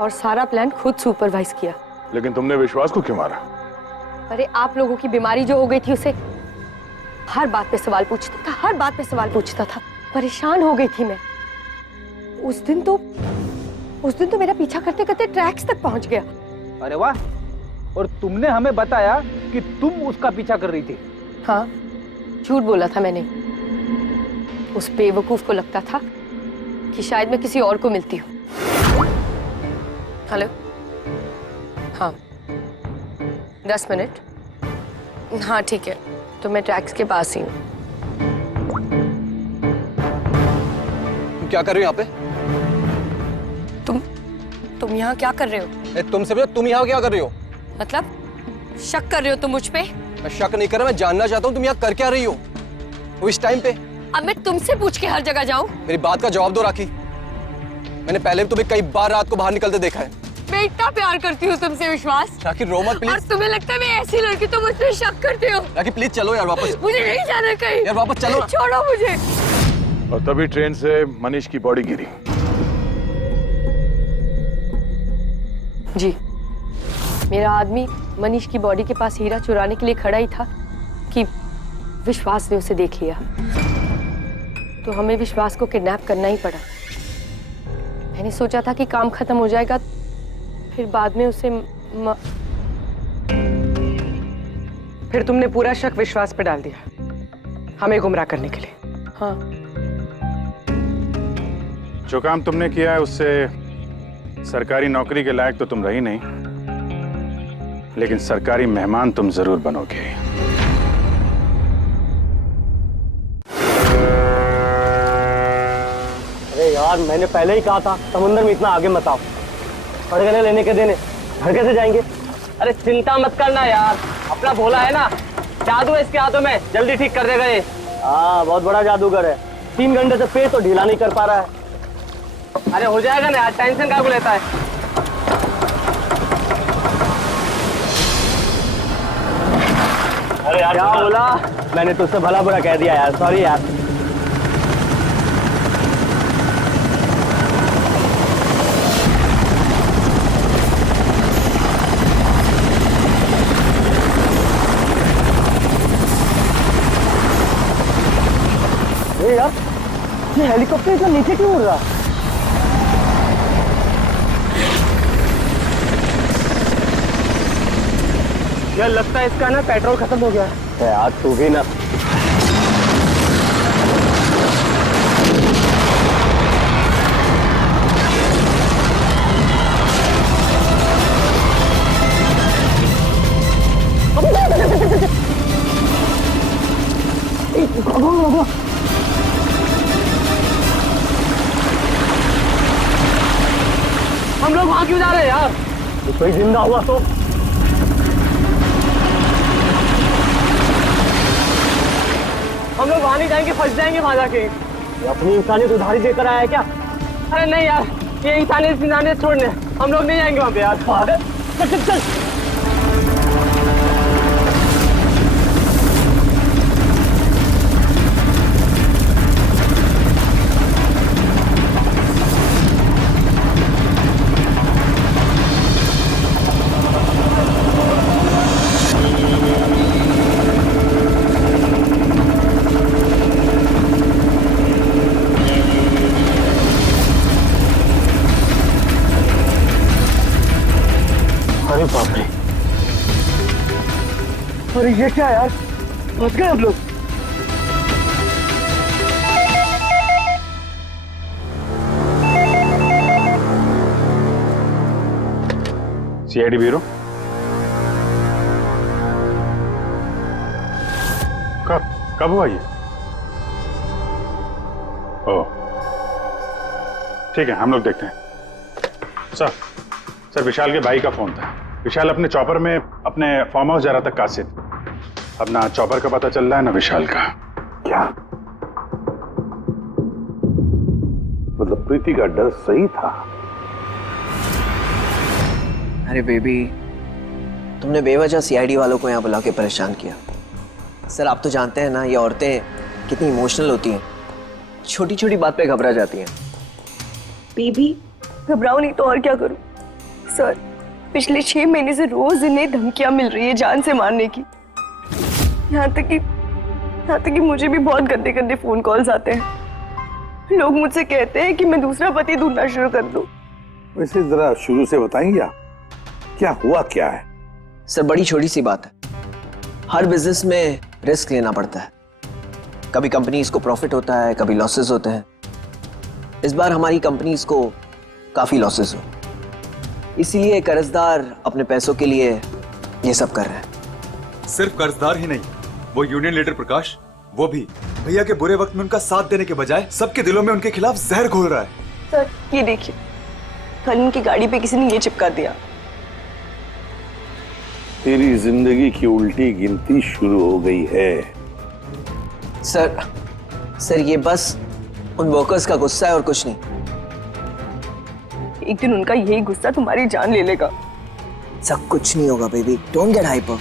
और सारा प्लान खुद सुपरवाइज किया। लेकिन तुमने विश्वास को क्यों मारा? अरे आप लोगों की बीमारी जो हो गई थी, उसे हर बात पे सवाल पूछता था, हर बात पे सवाल पूछता था। परेशान हो गई थी मैं। उस दिन तो मेरा पीछा करते करते ट्रैक्स तक पहुंच गया। अरे वाह, और तुमने हमें बताया कि तुम उसका पीछा कर रही थी। हाँ, झूठ बोला था मैंने। उस बेवकूफ को लगता था कि शायद मैं किसी और को मिलती हूँ। हेलो, हाँ 10 मिनट। हाँ ठीक है, तो मैं ट्रैक्स के पास ही हूँ। तुम क्या कर रहे हो यहाँ पे? तुम यहाँ क्या कर रहे हो? तुमसे पूछा, तुम यहाँ क्या कर रही हो? मतलब शक कर रहे हो तुम मुझ पे? मैं शक नहीं कर रहा, मैं जानना चाहता हूँ तुम यहाँ कर क्या रही हो वो इस टाइम पे। अब मैं तुमसे पूछ के हर जगह जाऊँ? मेरी बात का जवाब दो राखी। मैंने पहले भी तुम्हें कई बार रात को बाहर निकलते देखा है। मैं इतना प्यार करती हूँ तुमसे विश्वास। राखी रो मत प्लीज। और तुम्हें लगता है मैं ऐसी लड़की तो मुझ पे शक करते हो? राखी प्लीज चलो यार वापस। मुझे नहीं जाना कहीं। यार वापस चलो। छोड़ो मुझे। और तभी ट्रेन से मनीष की बॉडी गिरी। जी, मेरा आदमी मनीष की बॉडी के पास हीरा चुराने के लिए खड़ा ही था कि विश्वास ने उसे देख लिया। तो हमें विश्वास को किडनैप करना ही पड़ा। मैंने सोचा था कि काम खत्म हो जाएगा, फिर बाद में उसे फिर तुमने पूरा शक विश्वास पे डाल दिया हमें गुमराह करने के लिए। हाँ, जो काम तुमने किया है उससे सरकारी नौकरी के लायक तो तुम रही नहीं। लेकिन सरकारी मेहमान तुम जरूर बनोगे। अरे यार, मैंने पहले ही कहा था समुद्र में इतना आगे मत आओ। पड़गने लेने के देने घर कैसे जाएंगे? अरे चिंता मत करना यार, अपना भोला है ना, जादू है इसके हाथों में, जल्दी ठीक कर देगा ये। हाँ, बहुत बड़ा जादूगर है। 3 घंटे से पेट तो ढीला नहीं कर पा रहा है। अरे हो जाएगा ना यार, टेंशन काहे को लेता है। अरे यार, क्या बोला? मैंने तुझसे भला बुरा कह दिया यार, सॉरी यार। यार, ये हेलीकॉप्टर इतना नीचे क्यों उड़ रहा? यार लगता है इसका ना पेट्रोल खत्म हो गया है। यार तू भी ना। हम लोग वहां क्यों जा रहे हैं यार? कोई जिंदा हुआ तो हम लोग वहां नहीं जाएंगे, फंस जाएंगे वहां जाके। ये अपनी इंसानियत उधारी देकर आया है क्या? अरे नहीं यार, ये इंसानियत छोड़ने हम लोग नहीं जाएंगे वहां पे यार। चल चल चल। अरे बाप रे, अरे ये क्या यार, फंस गए हम लोग। सीआईडी ब्यूरो, कब हुआ ये? ओह ठीक है, हम लोग देखते हैं। सर विशाल के भाई का फोन था। विशाल अपने चॉपर में अपने फार्म हाउस जा रहा था कासिद। अब ना चॉपर का पता चल रहा है ना विशाल का। क्या मतलब प्रीति का डर सही था? अरे बेबी, तुमने बेवजह सीआईडी वालों को यहाँ बुला के परेशान किया। सर आप तो जानते हैं ना, ये औरतें कितनी इमोशनल होती हैं, छोटी छोटी बात पे घबरा जाती हैं। बेबी घबराओ नहीं तो और क्या करूं? सर पिछले 6 महीने से रोज इन्हें धमकियां मिल रही है जान से मारने की। यहाँ तक कि मुझे भी बहुत गंदे गंदे फोन कॉल्स आते हैं। लोग मुझसे कहते हैं कि मैं दूसरा पति ढूंढना शुरू कर दूं। वैसे जरा शुरू से बताएंगे क्या हुआ क्या है? सर बड़ी छोटी सी बात है, हर बिजनेस में रिस्क लेना पड़ता है। कभी कंपनीज को प्रॉफिट होता है, कभी लॉसेस होते हैं। इस बार हमारी कंपनीज को काफी लॉसेस हुए, इसीलिए कर्जदार अपने पैसों के लिए ये सब कर रहे हैं। सिर्फ कर्जदार ही नहीं, वो यूनियन लीडर प्रकाश, वो भी भैया के बुरे वक्त में उनका साथ देने के बजाय सबके दिलों में उनके खिलाफ जहर घोल रहा है। सर ये देखिए, कल उनकी गाड़ी पे किसी ने ये चिपका दिया। तेरी जिंदगी की उल्टी गिनती शुरू हो गई है। सर ये बस उन वर्कर्स का गुस्सा है और कुछ नहीं। एक दिन उनका यही गुस्सा तुम्हारी जान ले लेगा। सब कुछ नहीं होगा बेबी, डोंट गेट हाइपर।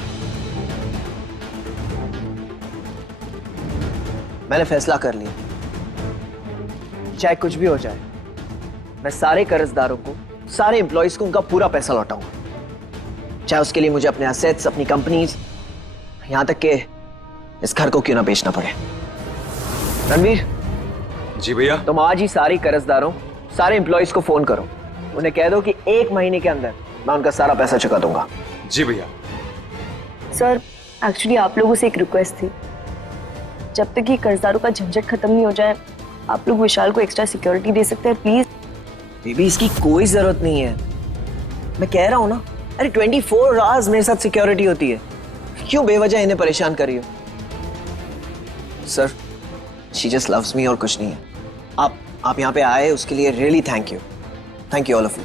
मैंने फैसला कर लिया, चाहे कुछ भी हो जाए, मैं सारे कर्जदारों को, सारे एम्प्लॉइज को उनका पूरा पैसा लौटाऊंगा, चाहे उसके लिए मुझे अपने एसेट्स, अपनी कंपनीज, यहां तक के इस घर को क्यों ना बेचना पड़े। रणवीर जी भैया, तुम आज ही सारे कर्जदारों, सारे एम्प्लॉइज को फोन करो, उन्हें कह दो कि 1 महीने के अंदर मैं उनका सारा पैसा चुका दूंगा। जी भैया। सर एक्चुअली आप लोगों से एक रिक्वेस्ट थी, जब तक ये कर्जदारों का झंझट खत्म नहीं हो जाए, आप लोग विशाल को एक्स्ट्रा सिक्योरिटी दे सकते हैं प्लीज। बेबी इसकी कोई जरूरत नहीं है, मैं कह रहा हूं ना, अरे 24 आवर्स मेरे साथ सिक्योरिटी होती है, क्यों बेवजह इन्हें परेशान कर रही हो? Sir, she just loves me और कुछ नहीं है। आप यहाँ पे आए उसके लिए really thank you all of you.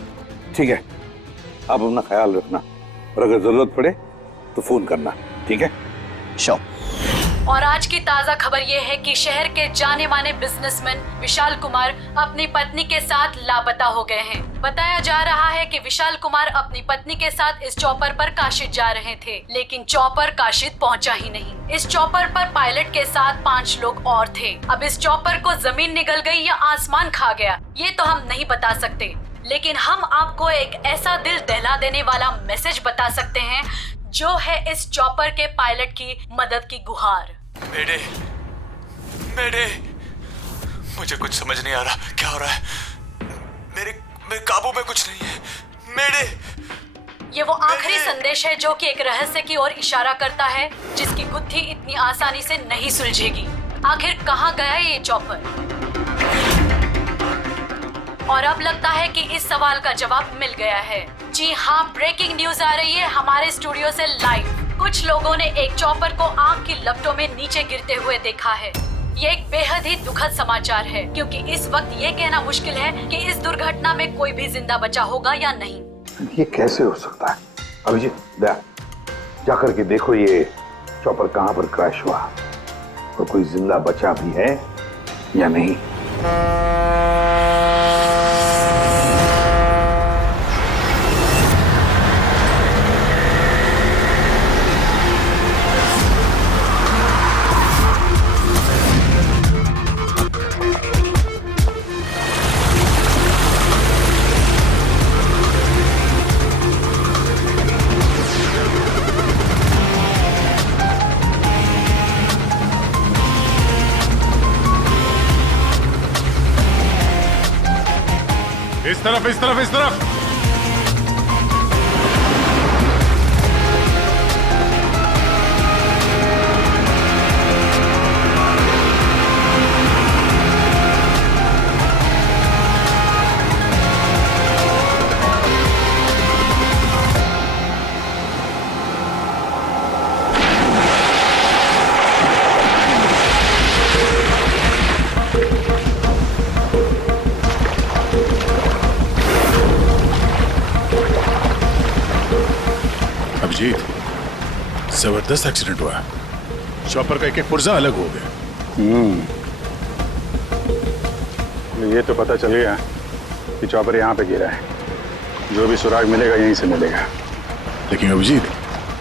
ठीक है, आप अपना ख्याल रखना और अगर जरूरत पड़े तो फोन करना, ठीक है? श्योर। और आज की ताजा खबर ये है कि शहर के जाने माने बिजनेसमैन विशाल कुमार अपनी पत्नी के साथ लापता हो गए हैं। बताया जा रहा है कि विशाल कुमार अपनी पत्नी के साथ इस चॉपर पर काशिद जा रहे थे, लेकिन चॉपर काशिद पहुंचा ही नहीं। इस चॉपर पर पायलट के साथ 5 लोग और थे। अब इस चॉपर को जमीन निगल गई या आसमान खा गया, ये तो हम नहीं बता सकते, लेकिन हम आपको एक ऐसा दिल दहला देने वाला मैसेज बता सकते हैं जो है इस चॉपर के पायलट की मदद की गुहार। मेरे मुझे कुछ समझ नहीं आ रहा क्या हो रहा है। मेरे काबू में कुछ नहीं है। ये वो आखिरी संदेश है जो कि एक रहस्य की ओर इशारा करता है, जिसकी गुत्थी इतनी आसानी से नहीं सुलझेगी। आखिर कहाँ गया ये चॉपर? और अब लगता है कि इस सवाल का जवाब मिल गया है। जी हाँ, ब्रेकिंग न्यूज आ रही है हमारे स्टूडियो से लाइव। कुछ लोगों ने एक चॉपर को आग की लपटों में नीचे गिरते हुए देखा है। ये एक बेहद ही दुखद समाचार है, क्योंकि इस वक्त ये कहना मुश्किल है कि इस दुर्घटना में कोई भी जिंदा बचा होगा या नहीं। ये कैसे हो सकता है? अभिजीत, जाकर के देखो ये चॉपर कहां पर क्रैश हुआ और कोई जिंदा बचा भी है या नहीं। इस तरफ। जबरदस्त एक्सीडेंट हुआ। चॉपर का एक पुर्जा अलग हो गया। ये तो पता चल गया कि चॉपर यहाँ पे गिरा है। जो भी सुराग मिलेगा यहीं से मिलेगा। लेकिन अभिजीत,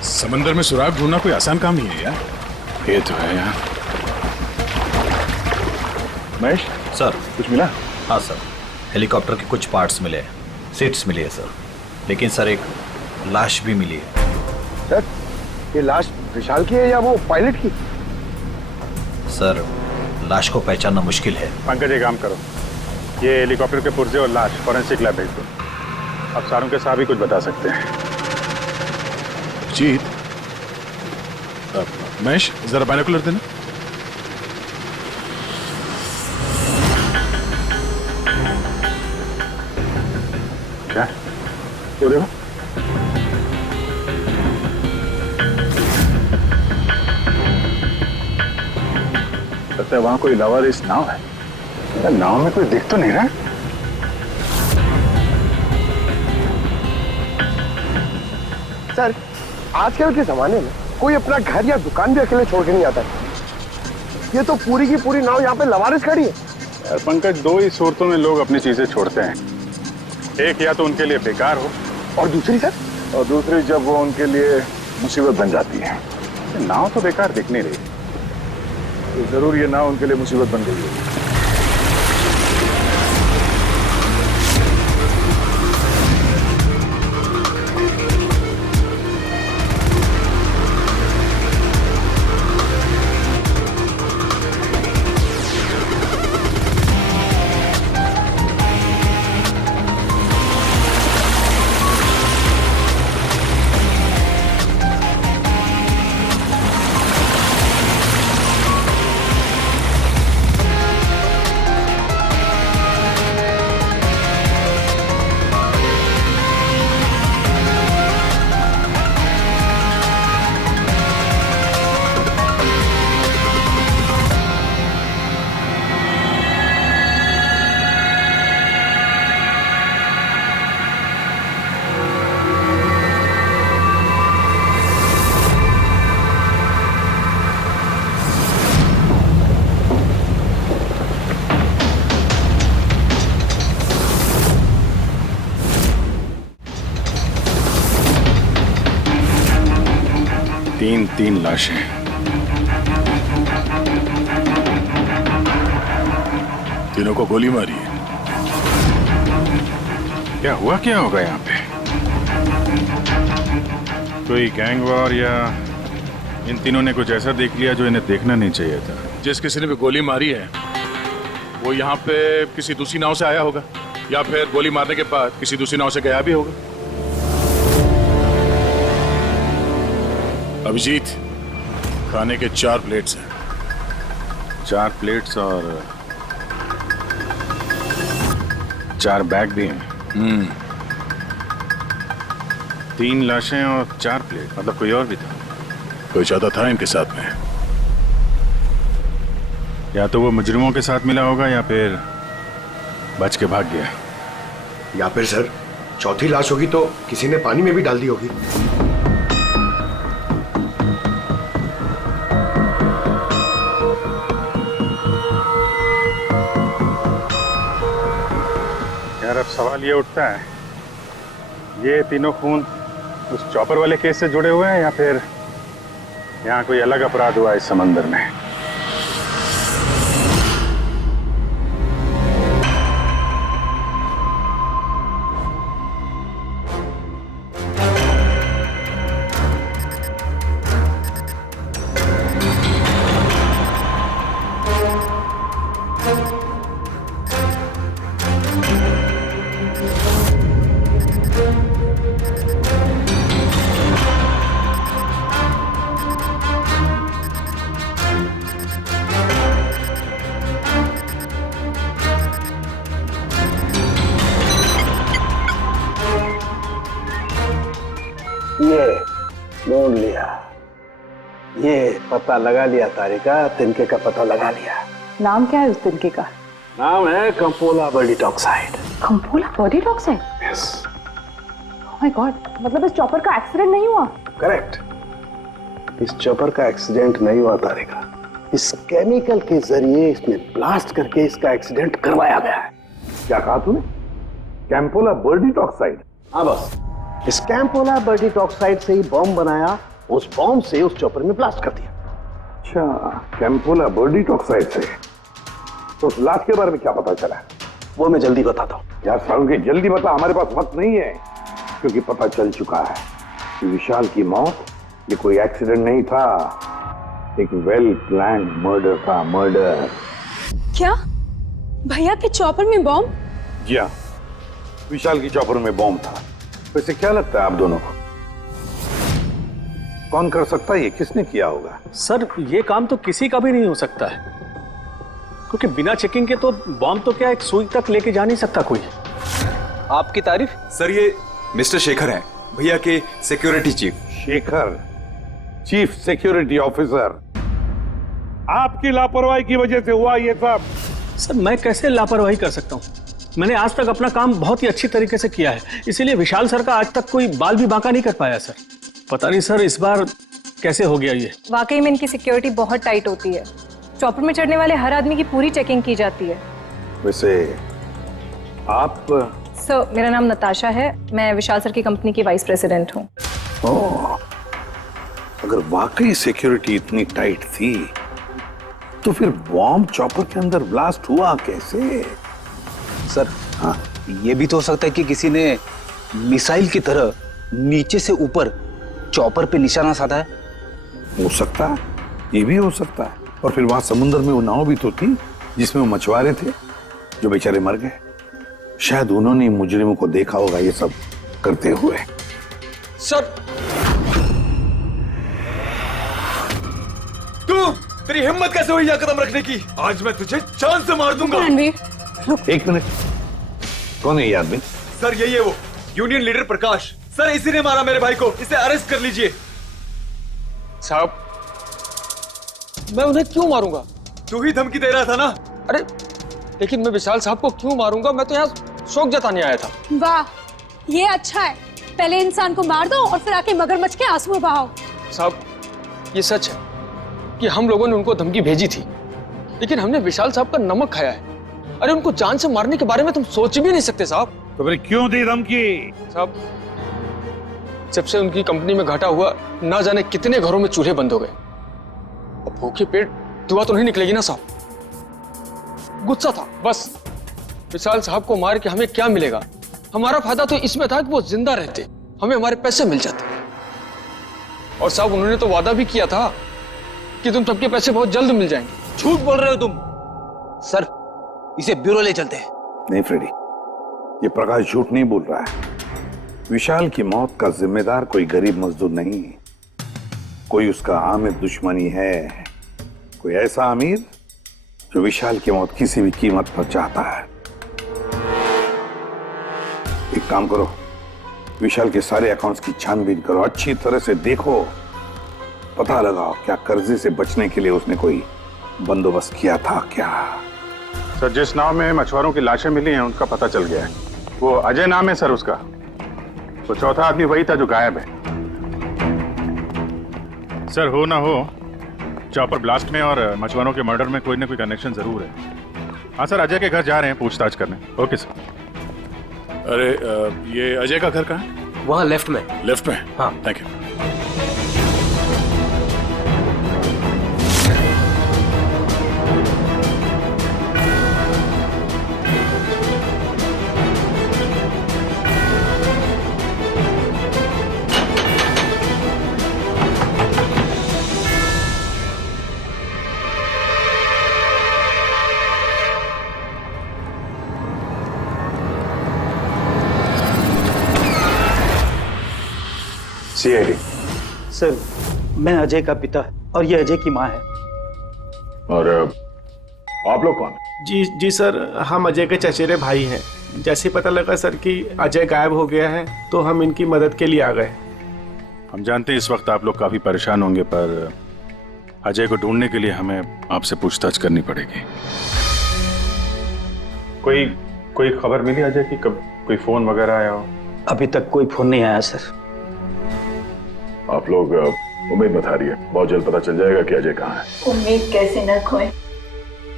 समंदर में सुराग ढूंढना कोई आसान काम नहीं है यार। ये तो है यार। महेश सर, कुछ मिला? हाँ सर, हेलीकॉप्टर के कुछ पार्ट्स मिले, सीट्स मिली है सर, लेकिन सर एक लाश भी मिली है। सर, ये लाश विशाल की है या वो पायलट की? सर, लाश को पहचानना मुश्किल है। पंकज, एक काम करो, ये हेलीकॉप्टर के पुर्जे और लाश फॉरेंसिक लैब भेज दो। अब सारों के साहब ही कुछ बता सकते हैं। जीत, महेश जरा बाइनोकुलर देना। क्या? वो देखो। लगता है वहां कोई लावारिस नाव है। नाव में कोई दिख तो नहीं रहा। सर, आजकल के जमाने में कोई अपना घर या दुकान भी अकेले छोड़ के नहीं आता है। ये तो पूरी की पूरी नाव यहाँ पे लवारिस खड़ी है। यार पंकज, दो ही सूरतों में लोग अपनी चीजें छोड़ते हैं। एक या तो उनके लिए बेकार हो, और दूसरी सर? और दूसरी जब वो उनके लिए मुसीबत बन जाती है। नाव तो बेकार दिख नहीं रही, तो जरूर ये नाव उनके लिए मुसीबत बन गई है। तीन लाशें। तीनों को गोली मारी है। क्या हुआ, क्या होगा यहाँ पे? कोई गैंग वॉर या इन तीनों ने कुछ ऐसा देख लिया जो इन्हें देखना नहीं चाहिए था? जिस किसी ने भी गोली मारी है वो यहाँ पे किसी दूसरी नाव से आया होगा या फिर गोली मारने के बाद किसी दूसरी नाव से गया भी होगा। अभिजीत, खाने के 4 प्लेट्स हैं। 4 प्लेट्स और 4 बैग भी हैं। 3 लाशें और 4 प्लेट, मतलब कोई और भी था? कोई ज्यादा था इनके साथ में। या तो वो मुजरिमों के साथ मिला होगा या फिर बच के भाग गया। या फिर सर चौथी लाश होगी तो किसी ने पानी में भी डाल दी होगी। यार अब सवाल ये उठता है, ये तीनों खून उस चॉपर वाले केस से जुड़े हुए हैं या फिर यहाँ कोई अलग अपराध हुआ इस समंदर में? ये ढूंढ लिया, ये पता लगा लिया तारिका, तिनके का पता लगा लिया। नाम क्या है उस तिनके का? नाम है कंपोला बर्डीटॉक्साइड। कंपोला बर्डीटॉक्साइड? यस। ओह माय गॉड, मतलब इस चॉपर का एक्सीडेंट नहीं हुआ? करेक्ट, इस चॉपर का एक्सीडेंट नहीं हुआ तारिका। इस केमिकल के जरिए इसमें ब्लास्ट करके इसका एक्सीडेंट करवाया गया है। क्या कहा तूने? कैंपोला बर्डीटॉक्साइड? हाँ बस, इस कैंपोला बर्डीटॉक्साइड से ही बॉम्ब बनाया, उस बॉम्ब से उस चॉपर में ब्लास्ट कर दिया। अच्छा, कैंपोला बर्डीटॉक्साइड से। तो उस लाश के बारे में क्या पता चला? वो मैं जल्दी बताता हूँ। यार सारुण, जल्दी बता, हमारे पास वक्त नहीं है। क्योंकि पता चल चुका है कि विशाल की मौत ये कोई एक्सीडेंट नहीं था, एक वेल प्लान मर्डर था। मर्डर। क्या भैया के चॉपर में बॉम्ब? जी हाँ, विशाल की चॉपर में बॉम्ब था। वैसे क्या लगता है आप दोनों को, कौन कर सकता है? ये किसने किया होगा? सर ये काम तो किसी का भी नहीं हो सकता है, क्योंकि बिना चेकिंग के तो बॉम्ब तो क्या एक सुई तक लेके जा नहीं सकता कोई। आपकी तारीफ? सर ये मिस्टर शेखर हैं, भैया के security chief. Shekhar, chief security officer. आपकी लापरवाही की वजह से हुआ ये सब। सर मैं कैसे लापरवाही कर सकता हूँ? मैंने आज तक अपना काम बहुत ही अच्छी तरीके से किया है, इसीलिए विशाल सर का आज तक कोई बाल भी बांका नहीं कर पाया सर। पता नहीं सर इस बार कैसे हो गया ये। वाकई में इनकी सिक्योरिटी बहुत टाइट होती है। चॉपर में चढ़ने वाले हर आदमी की पूरी चेकिंग की जाती है। वैसे आप? सर मेरा नाम नताशा है, मैं विशाल सर की कंपनी की वाइस प्रेसिडेंट हूँ। ओह, अगर वाकई सिक्योरिटी इतनी टाइट थी तो फिर बॉम्ब चॉपर के अंदर ब्लास्ट हुआ कैसे? सर हाँ, ये भी तो हो सकता है कि किसी ने मिसाइल की तरह नीचे से ऊपर चॉपर पे निशाना साधा है। हो सकता है, ये भी हो सकता है। और फिर वहां समुद्र में वो नाव भी तो थी जिसमें वो मछुआरे थे जो बेचारे मर गए। शायद उन्होंने मुजरिमों को देखा होगा ये सब करते हुए। सर तू, तेरी हिम्मत कैसे हुई यहाँ कदम रखने की? आज मैं तुझे जान से मार दूंगा। एक मिनट, कौन है ये आदमी? सर यही है वो यूनियन लीडर प्रकाश। सर इसी ने मारा मेरे भाई को, इसे अरेस्ट कर लीजिए। साहब मैं उन्हें क्यों मारूंगा? तू ही धमकी दे रहा था ना। अरे लेकिन मैं विशाल साहब को क्यों मारूंगा? मैं तो यहाँ शोक जताने आया था। वाह, ये अच्छा है। पहले इंसान को मार दो और फिर आके मगरमच्छ के आंसू बहाओ। साहब ये सच है कि हम लोगों ने उनको धमकी भेजी थी, लेकिन हमने विशाल साहब का नमक खाया है। अरे उनको जान से मारने के बारे में तुम सोच भी नहीं सकते साहब। तो फिर क्यों दी धमकी? साहब जब से उनकी कंपनी में घाटा हुआ, ना जाने कितने घरों में चूल्हे बंद हो गए। अब भूखे पेट दुआ तो नहीं निकलेगी ना साहब। गुस्सा था बस। विशाल साहब को मार के हमें क्या मिलेगा? हमारा फायदा तो इसमें था कि वो जिंदा रहते, हमें हमारे पैसे मिल जाते। और साहब उन्होंने तो वादा भी किया था कि तुम सबके पैसे बहुत जल्द मिल जाएंगे। झूठ बोल रहे हो तुम। सर, इसे ब्यूरो ले चलते हैं। नहीं फ्रेडी, ये प्रकाश झूठ नहीं बोल रहा है। विशाल की मौत का जिम्मेदार कोई गरीब मजदूर नहीं, कोई उसका आमिर दुश्मनी है, कोई ऐसा अमीर जो विशाल की मौत किसी भी कीमत पर चाहता है। एक काम करो, विशाल के सारे अकाउंट्स की छानबीन करो, अच्छी तरह से देखो, पता लगाओ क्या कर्जे से बचने के लिए उसने कोई बंदोबस्त किया था क्या। सर, जिस नाव में मछुआरों की लाशें मिली हैं उनका पता चल गया है। वो अजय नाम है सर उसका। तो चौथा आदमी वही था जो गायब है। सर, हो ना हो, चॉपर ब्लास्ट में और मछुआरों के मर्डर में कोई ना कोई कनेक्शन जरूर है। हाँ सर, अजय के घर जा रहे हैं पूछताछ करने। Okay sir. अरे ये अजय का घर कहाँ है? वहाँ लेफ्ट में। लेफ्ट में? हाँ। Thank you. सीआईडी। सर, मैं अजय का पिता और ये अजय की माँ है। और आप लोग कौन? जी सर, हम अजय के चचेरे भाई हैं। जैसे पता लगा सर कि अजय गायब हो गया है तो हम इनकी मदद के लिए आ गए। हम जानते हैं इस वक्त आप लोग काफी परेशान होंगे, पर अजय को ढूंढने के लिए हमें आपसे पूछताछ करनी पड़ेगी। कोई खबर मिली अजय की? कब कोई फोन वगैरह आया हो? अभी तक कोई फोन नहीं आया सर। आप लोग उम्मीद मत हारिए, बहुत जल्द पता चल जाएगा कि अजय कहाँ है। उम्मीद कैसे न खोए,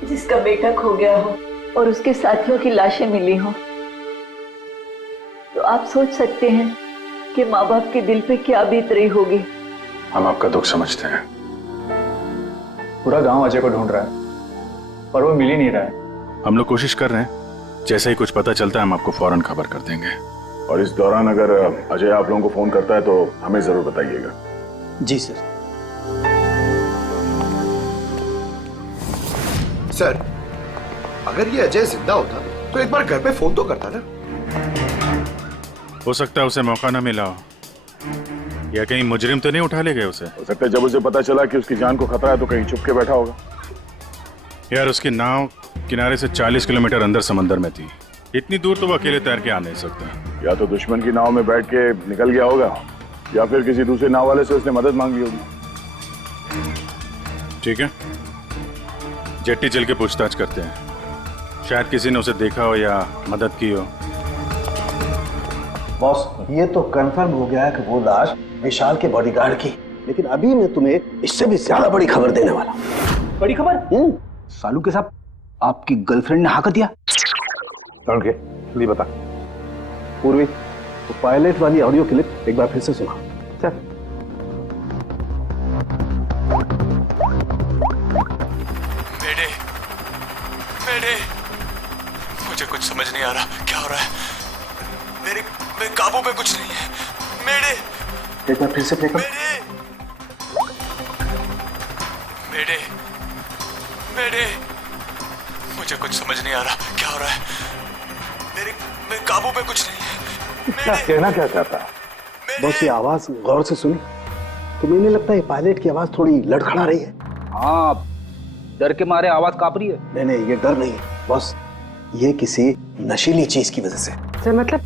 जिसका बेटा खो गया हो और उसके साथियों की लाशें मिली हो, तो आप सोच सकते हैं कि माँ बाप के दिल पे क्या बीत रही होगी। हम आपका दुख समझते हैं। पूरा गांव अजय को ढूंढ रहा है पर वो मिल ही नहीं रहा है। हम लोग कोशिश कर रहे हैं, जैसे ही कुछ पता चलता है हम आपको फौरन खबर कर देंगे। और इस दौरान अगर अजय आप लोगों को फोन करता है तो हमें जरूर बताइएगा। जी सर। सर, अगर ये अजय जिंदा होता तो एक बार घर पे फोन तो करता ना। हो सकता है उसे मौका ना मिला हो, या कहीं मुजरिम तो नहीं उठा ले गए उसे। हो सकता है जब उसे पता चला कि उसकी जान को खतरा है तो कहीं छुप के बैठा होगा। यार, उसकी नाव किनारे से 40 किलोमीटर अंदर समंदर में थी। इतनी दूर तो वो अकेले तैर के आ नहीं सकता। या तो दुश्मन की नाव में बैठ के निकल गया होगा, या फिर किसी दूसरे नाव वाले से उसने मदद मांगी होगी। ठीक है, जेट्टी चल के पूछताछ करते हैं। शायद किसी ने उसे देखा हो या मदद की हो। बॉस, ये तो कंफर्म हो गया है कि वो लाश विशाल के बॉडीगार्ड की, लेकिन अभी मैं तुम्हें इससे भी ज्यादा बड़ी खबर देने वाला हूं। बड़ी खबर? सालू के साथ आपकी गर्लफ्रेंड ने हाँ कर दिया? बता पूर्वी, तो पायलट वाली ऑडियो क्लिप एक बार फिर से सुना। चल। मेरे मुझे कुछ समझ नहीं आ रहा क्या हो रहा है। मेरे काबू में कुछ नहीं है। मेरे एक बार फिर से प्ले कर। मेरे मुझे कुछ समझ नहीं आ रहा क्या हो रहा है। मेरे काबू में कुछ नहीं है। क्या कहना क्या चाहता है? बस ये आवाज गौर से सुनी तो मुझे लगता है ये पायलट की आवाज थोड़ी लड़खड़ा रही है। हाँ, डर के मारे आवाज कांप रही है। नहीं, ये डर नहीं है बस, ये किसी नशीली चीज की वजह से। सर, मतलब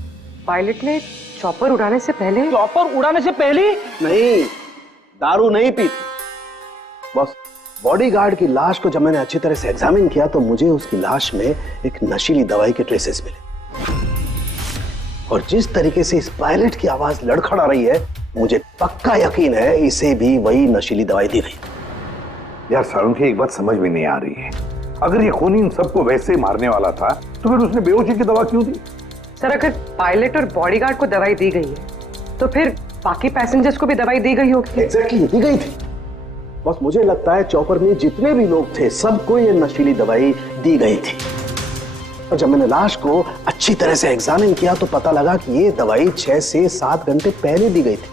पायलट ने चॉपर उड़ाने से पहले? चॉपर उड़ाने से पहले? नहीं, दारू नहीं पीती। बस बॉडीगार्ड की लाश को जब मैंने अच्छी तरह से एग्जामिन किया तो मुझे उसकी लाश में एक नशीली दवाई के ट्रेसेस मिले। और जिस तरीके से इस पायलट की आवाज लड़खड़ा रही है, मुझे पक्का यकीन है इसे भी वही नशीली दवाई दी गई। यार सारुंखी, एक बात समझ में नहीं आ रही है। अगर ये खूनी इन सबको वैसे ही मारने वाला था तो फिर उसने बेहोशी की दवा क्यों दी? सर, अगर पायलट और बॉडीगार्ड को दवाई दी गई है तो फिर बाकी पैसेंजर्स को भी दवाई दी गई होगी। एग्जैक्टली, दी गई थी। बस मुझे लगता है चॉपर में जितने भी लोग थे सबको ये नशीली दवाई दी गई थी। और जब मैंने लाश को अच्छी तरह से एग्जामिन किया तो पता लगा कि ये दवाई 6 से 7 घंटे पहले दी गई थी।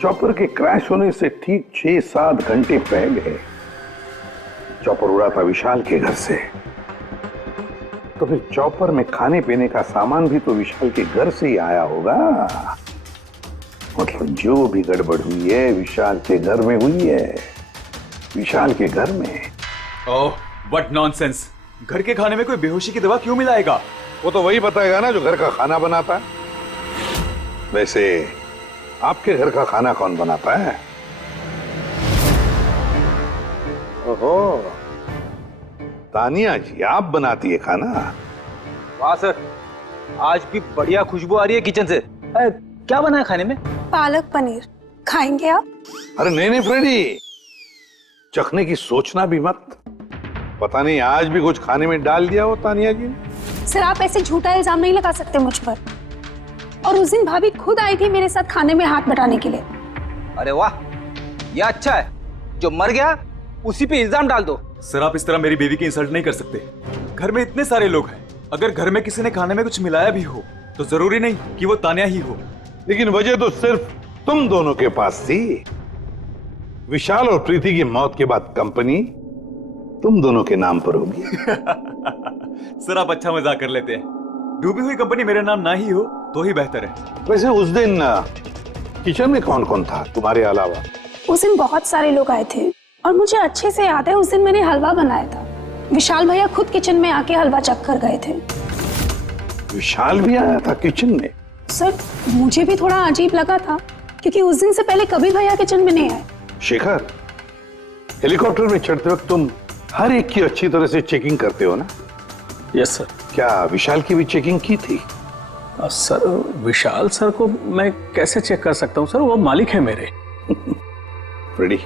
चॉपर के क्रैश होने से ठीक 6-7 घंटे पहले चॉपर उड़ा था विशाल के घर से। तो फिर चॉपर में खाने पीने का सामान भी तो विशाल के घर से ही आया होगा। मतलब जो भी गड़बड़ हुई है विशाल के घर में हुई है, विशाल के घर में। ओह, व्हाट नॉनसेंस। घर के खाने में कोई बेहोशी की दवा क्यों मिलाएगा? वो तो वही बताएगा ना जो घर का खाना बनाता है। वैसे आपके घर का खाना कौन बनाता है? ओहो, तानिया जी आप बनाती है खाना? वाह सर, आज भी बढ़िया खुशबू आ रही है किचन से। क्या बना है खाने में? पालक पनीर, खाएंगे आप? अरे नहीं फ्रेडी, चखने की सोचना भी मत। पता नहीं आज भी कुछ खाने में डाल दिया हो तानिया जी ने। सर आप ऐसे झूठा इल्जाम नहीं लगा सकते मुझ पर। और उस दिन भाभी खुद आई थी मेरे साथ खाने में हाथ बटाने के लिए। अरे वाह, ये अच्छा है, जो मर गया उसी पे इल्जाम डाल दो। सर आप इस तरह मेरी बीवी की इंसल्ट नहीं कर सकते। घर में इतने सारे लोग हैं, अगर घर में किसी ने खाने में कुछ मिलाया भी हो तो जरूरी नहीं कि वो तानिया ही हो। लेकिन वजह तो सिर्फ तुम दोनों के पास थी। विशाल और प्रीति की मौत के बाद कंपनी तुम दोनों के नाम पर होगी। सर आप अच्छा मजाक कर लेते हैं। डूबी हुई कंपनी मेरे नाम ना ही हो तो ही बेहतर है। वैसे उस दिन किचन में कौन कौन था तुम्हारे अलावा? उस दिन बहुत सारे लोग आए थे और मुझे अच्छे से याद है उस दिन मैंने हलवा बनाया था। विशाल भैया खुद किचन में आके हलवा चख कर गए थे। विशाल भी आया था किचन में? सर मुझे भी थोड़ा अजीब लगा था क्योंकि उस दिन से पहले कभी भैया किचन में नहीं आए। शेखर, हेलीकॉप्टर में चढ़ते वक्त तुम हर एक की अच्छी तरह से चेकिंग करते हो ना? Yes sir. क्या विशाल की भी चेकिंग की थी? सर विशाल सर को मैं कैसे चेक कर सकता हूँ सर, वो मालिक है मेरे। फ्रेडी,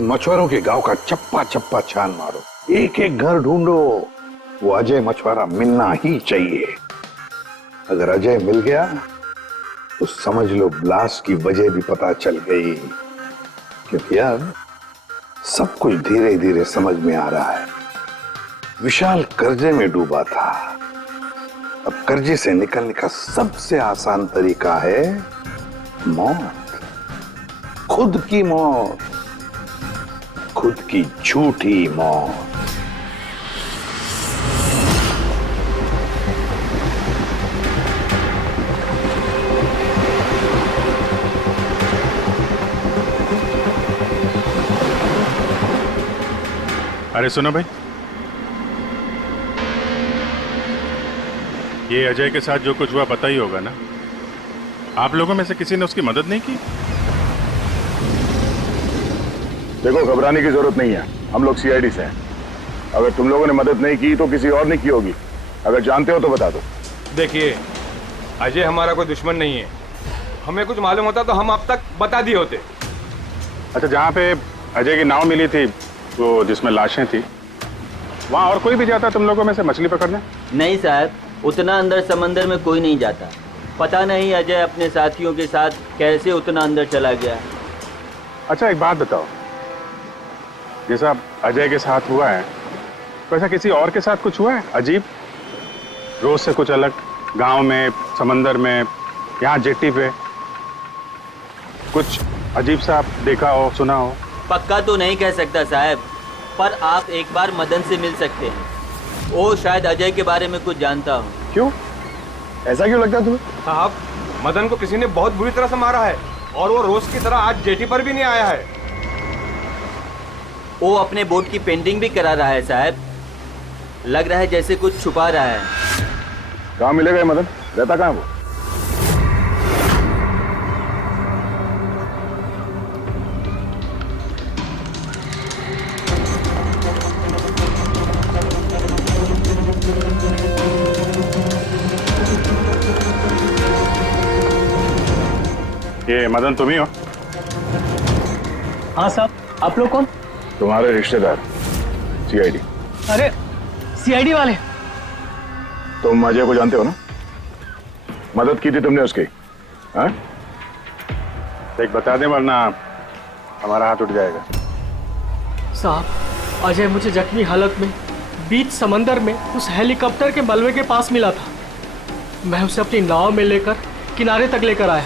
मछुआरों के गांव का चप्पा चप्पा छान मारो, एक एक घर ढूंढो। वो अजय मछुआरा मिलना ही चाहिए। अगर अजय मिल गया तो समझ लो ब्लास्ट की वजह भी पता चल गई। क्योंकि अब सब कुछ धीरे धीरे समझ में आ रहा है। विशाल कर्जे में डूबा था, अब कर्जे से निकलने का सबसे आसान तरीका है मौत। खुद की मौत, खुद की झूठी मौत। अरे सुनो भाई, ये अजय के साथ जो कुछ हुआ पता ही होगा ना? आप लोगों में से किसी ने उसकी मदद नहीं की? देखो घबराने की जरूरत नहीं है, हम लोग सीआईडी से हैं। अगर तुम लोगों ने मदद नहीं की तो किसी और ने की होगी। अगर जानते हो तो बता दो। देखिए अजय हमारा कोई दुश्मन नहीं है, हमें कुछ मालूम होता तो हम अब तक बता दिए होते। अच्छा, जहाँ पे अजय की नाव मिली थी वो जिसमें लाशें थी, वहाँ और कोई भी जाता तुम लोगों में से मछली पकड़ने? नहीं साहब, उतना अंदर समंदर में कोई नहीं जाता। पता नहीं अजय अपने साथियों के साथ कैसे उतना अंदर चला गया। अच्छा एक बात बताओ, जैसा अजय के साथ हुआ है वैसा किसी और के साथ कुछ हुआ है अजीब, रोज से कुछ अलग? गांव में, समंदर में, यहाँ जेट्टी पे कुछ अजीब सा आप देखा हो, सुना हो? पक्का तो नहीं कह सकता साहब, पर आप एक बार मदन से मिल सकते हैं। वो शायद अजय के बारे में कुछ जानता हो। क्यों? ऐसा क्यों लगता है तुम्हें? साहब मदन को किसी ने बहुत बुरी तरह से मारा है और वो रोज की तरह आज जेटी पर भी नहीं आया है। वो अपने बोट की पेंटिंग भी करा रहा है साहब। लग रहा है जैसे कुछ छुपा रहा है। कहाँ मिलेगा ये मदन? रहता कहाँ है वो? ये मदन तुम ही हो? हाँ साहब, आप लोग कौन? तुम्हारे रिश्तेदार, सीआईडी। अरे सीआईडी वाले? तुम अजय को जानते हो ना? मदद की थी तुमने उसकी, हाँ? देख बता दे वरना हमारा हाथ उठ जाएगा। साहब अजय मुझे जख्मी हालत में बीच समंदर में उस हेलीकॉप्टर के मलबे के पास मिला था। मैं उसे अपनी नाव में लेकर किनारे तक लेकर आया।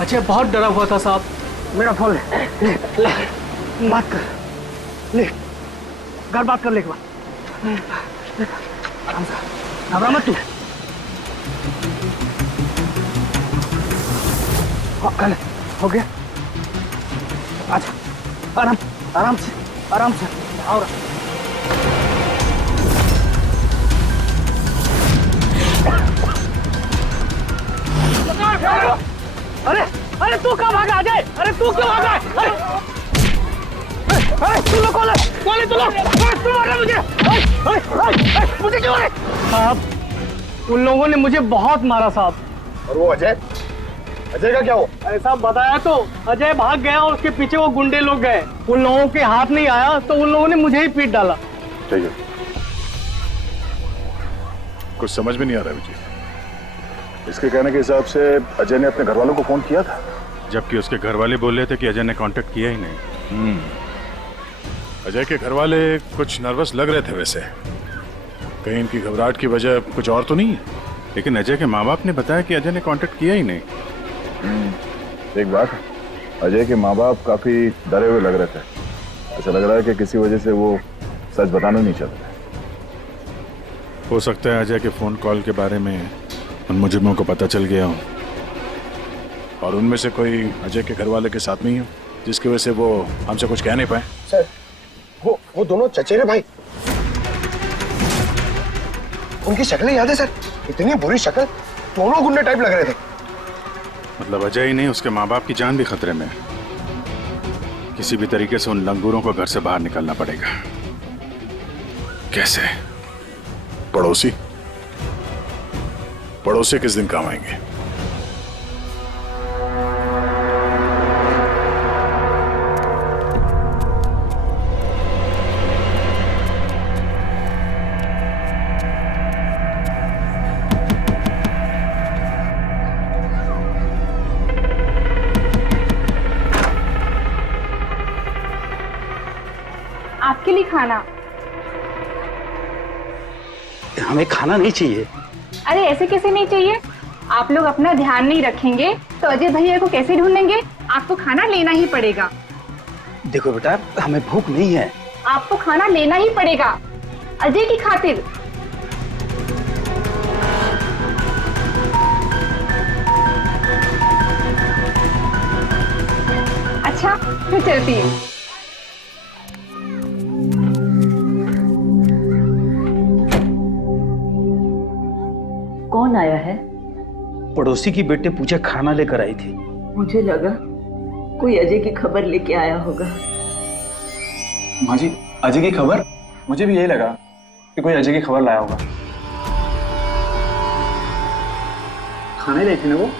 अजय बहुत डरा हुआ था साहब। मेरा फोन ले बात कर, ले घर बात कर ले एक बार। आराम से, घबरा मत तू। कल हो गया, अच्छा आराम आराम से आराम से आओ। अरे अरे तू कहाँ भागा अजय? अरे तू क्यों भागा? अरे तू लोग कौन है तू लोग? तू मारा मुझे? मुझे क्यों मारे? साहब उन लोगों ने मुझे बहुत मारा साहब। और वो अजय? अजय का क्या हुआ? अरे साहब बताया तो, अजय भाग गया और उसके पीछे वो गुंडे लोग गए। उन लोगों के हाथ नहीं आया तो उन लोगों ने मुझे ही पीट डाला। चाहिए कुछ समझ में नहीं आ रहा विजय। इसके कहने के हिसाब से अजय ने अपने घर वालों को फोन किया था, जबकि उसके घर वाले बोल रहे थे कि अजय ने कांटेक्ट किया ही नहीं। अजय के घर वाले कुछ नर्वस लग रहे थे वैसे। कहीं इनकी घबराहट की वजह कुछ और तो नहीं है? लेकिन अजय के माँ बाप ने बताया कि अजय ने कांटेक्ट किया ही नहीं। एक बात, अजय के माँ बाप काफी डरे हुए लग रहे थे। ऐसा लग रहा है कि किसी वजह से वो सच बताना नहीं चाहते। हो सकता है अजय के फोन कॉल के बारे में उन मुजरिमों को पता चल गया हो और उनमें से कोई अजय के घर वाले के साथ नहीं हो, जिसकी वजह से वो हमसे कुछ कह नहीं पाए। सर वो दोनों चचेरे भाई, उनकी शक्लें याद है सर? इतनी बुरी शक्ल, दोनों गुंडे टाइप लग रहे थे। मतलब अजय ही नहीं, उसके माँ बाप की जान भी खतरे में। किसी भी तरीके से उन लंगूरों को घर से बाहर निकालना पड़ेगा। कैसे? पड़ोसी किस दिन काम आएंगे? आपके लिए खाना। हमें खाना नहीं चाहिए। अरे ऐसे कैसे नहीं चाहिए? आप लोग अपना ध्यान नहीं रखेंगे तो अजय भैया को कैसे ढूंढेंगे? आपको खाना लेना ही पड़ेगा। देखो बेटा, हमें भूख नहीं है। आपको खाना लेना ही पड़ेगा अजय की खातिर। अच्छा मैं चलती हूँ। कौन आया है? पड़ोसी की बेटे पूजा खाना लेकर आई थी। मुझे लगा कोई अजय की खबर लेके आया होगा। माँ जी, अजय की खबर? मुझे भी यही लगा कि कोई अजय की खबर लाया होगा। खाने लाई थी ना वो?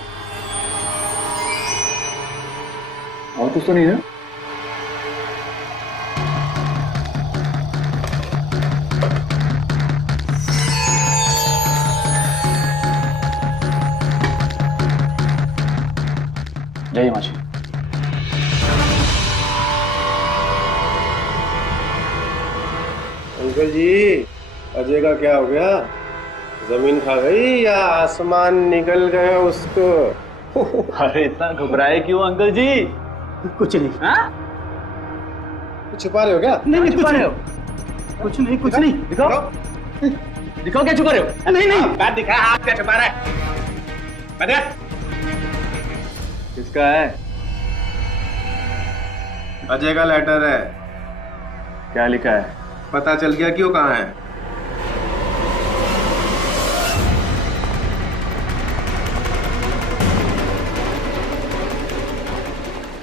और कुछ तो नहीं ना? जय माँ जी। अंकल जी, अजय का क्या हो गया? जमीन खा गई या आसमान निकल गया उसको? अरे इतना घबराए क्यों अंकल जी? कुछ नहीं। हाँ? कुछ छुपा रहे हो क्या? नहीं छुपा रहे हो। कुछ नहीं कुछ नहीं। दिखाओ दिखाओ क्या छुपा रहे हो? नहीं नहीं बात दिखा, आप क्या छुपा रहे? बता किसका है? अजय का लेटर है। क्या लिखा है? पता चल गया क्यों कहाँ है?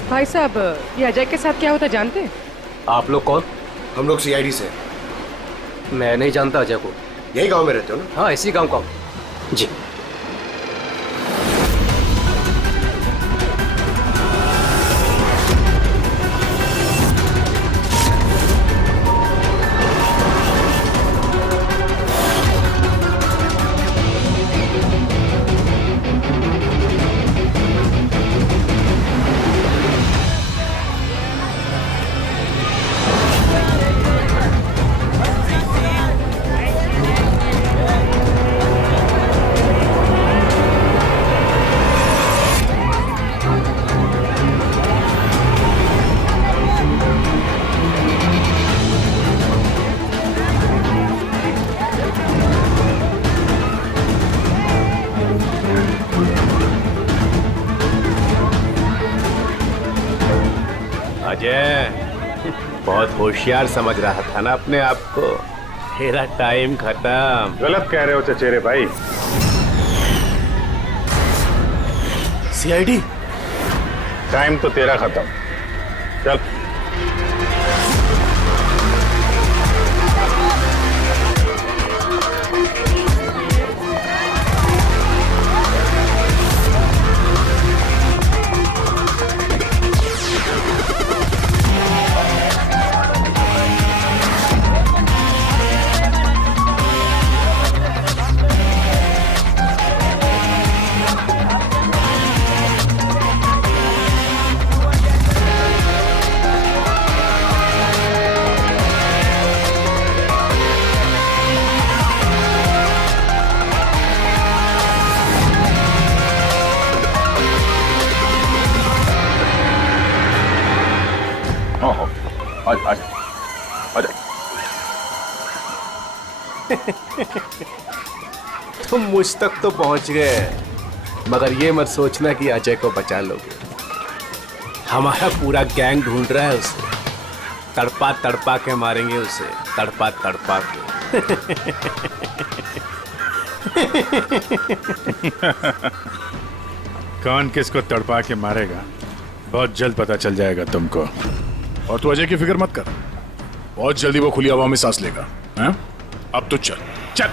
भाई साहब, ये अजय के साथ क्या होता जानते हैं? आप लोग कौन? हम लोग सीआईडी से। मैं नहीं जानता अजय को। यही गांव में रहते हो ना? हाँ, इसी गांव का। जी। अजय बहुत होशियार समझ रहा था ना अपने आप को। तेरा टाइम खत्म। गलत कह रहे हो चचेरे भाई। सीआईडी टाइम तो तेरा खत्म। चल तुम मुझ तक तो पहुंच गए, मगर ये मत सोचना कि अजय को बचा लोगे। हमारा पूरा गैंग ढूंढ रहा है उसे। तड़पा तड़पा के मारेंगे उसे, तड़पा तड़पा के। कौन किसको तड़पा के मारेगा बहुत जल्द पता चल जाएगा तुमको। और तू अजय की फिक्र मत कर, बहुत जल्दी वो खुली हवा में सांस लेगा। हैं? अब तो चल चल।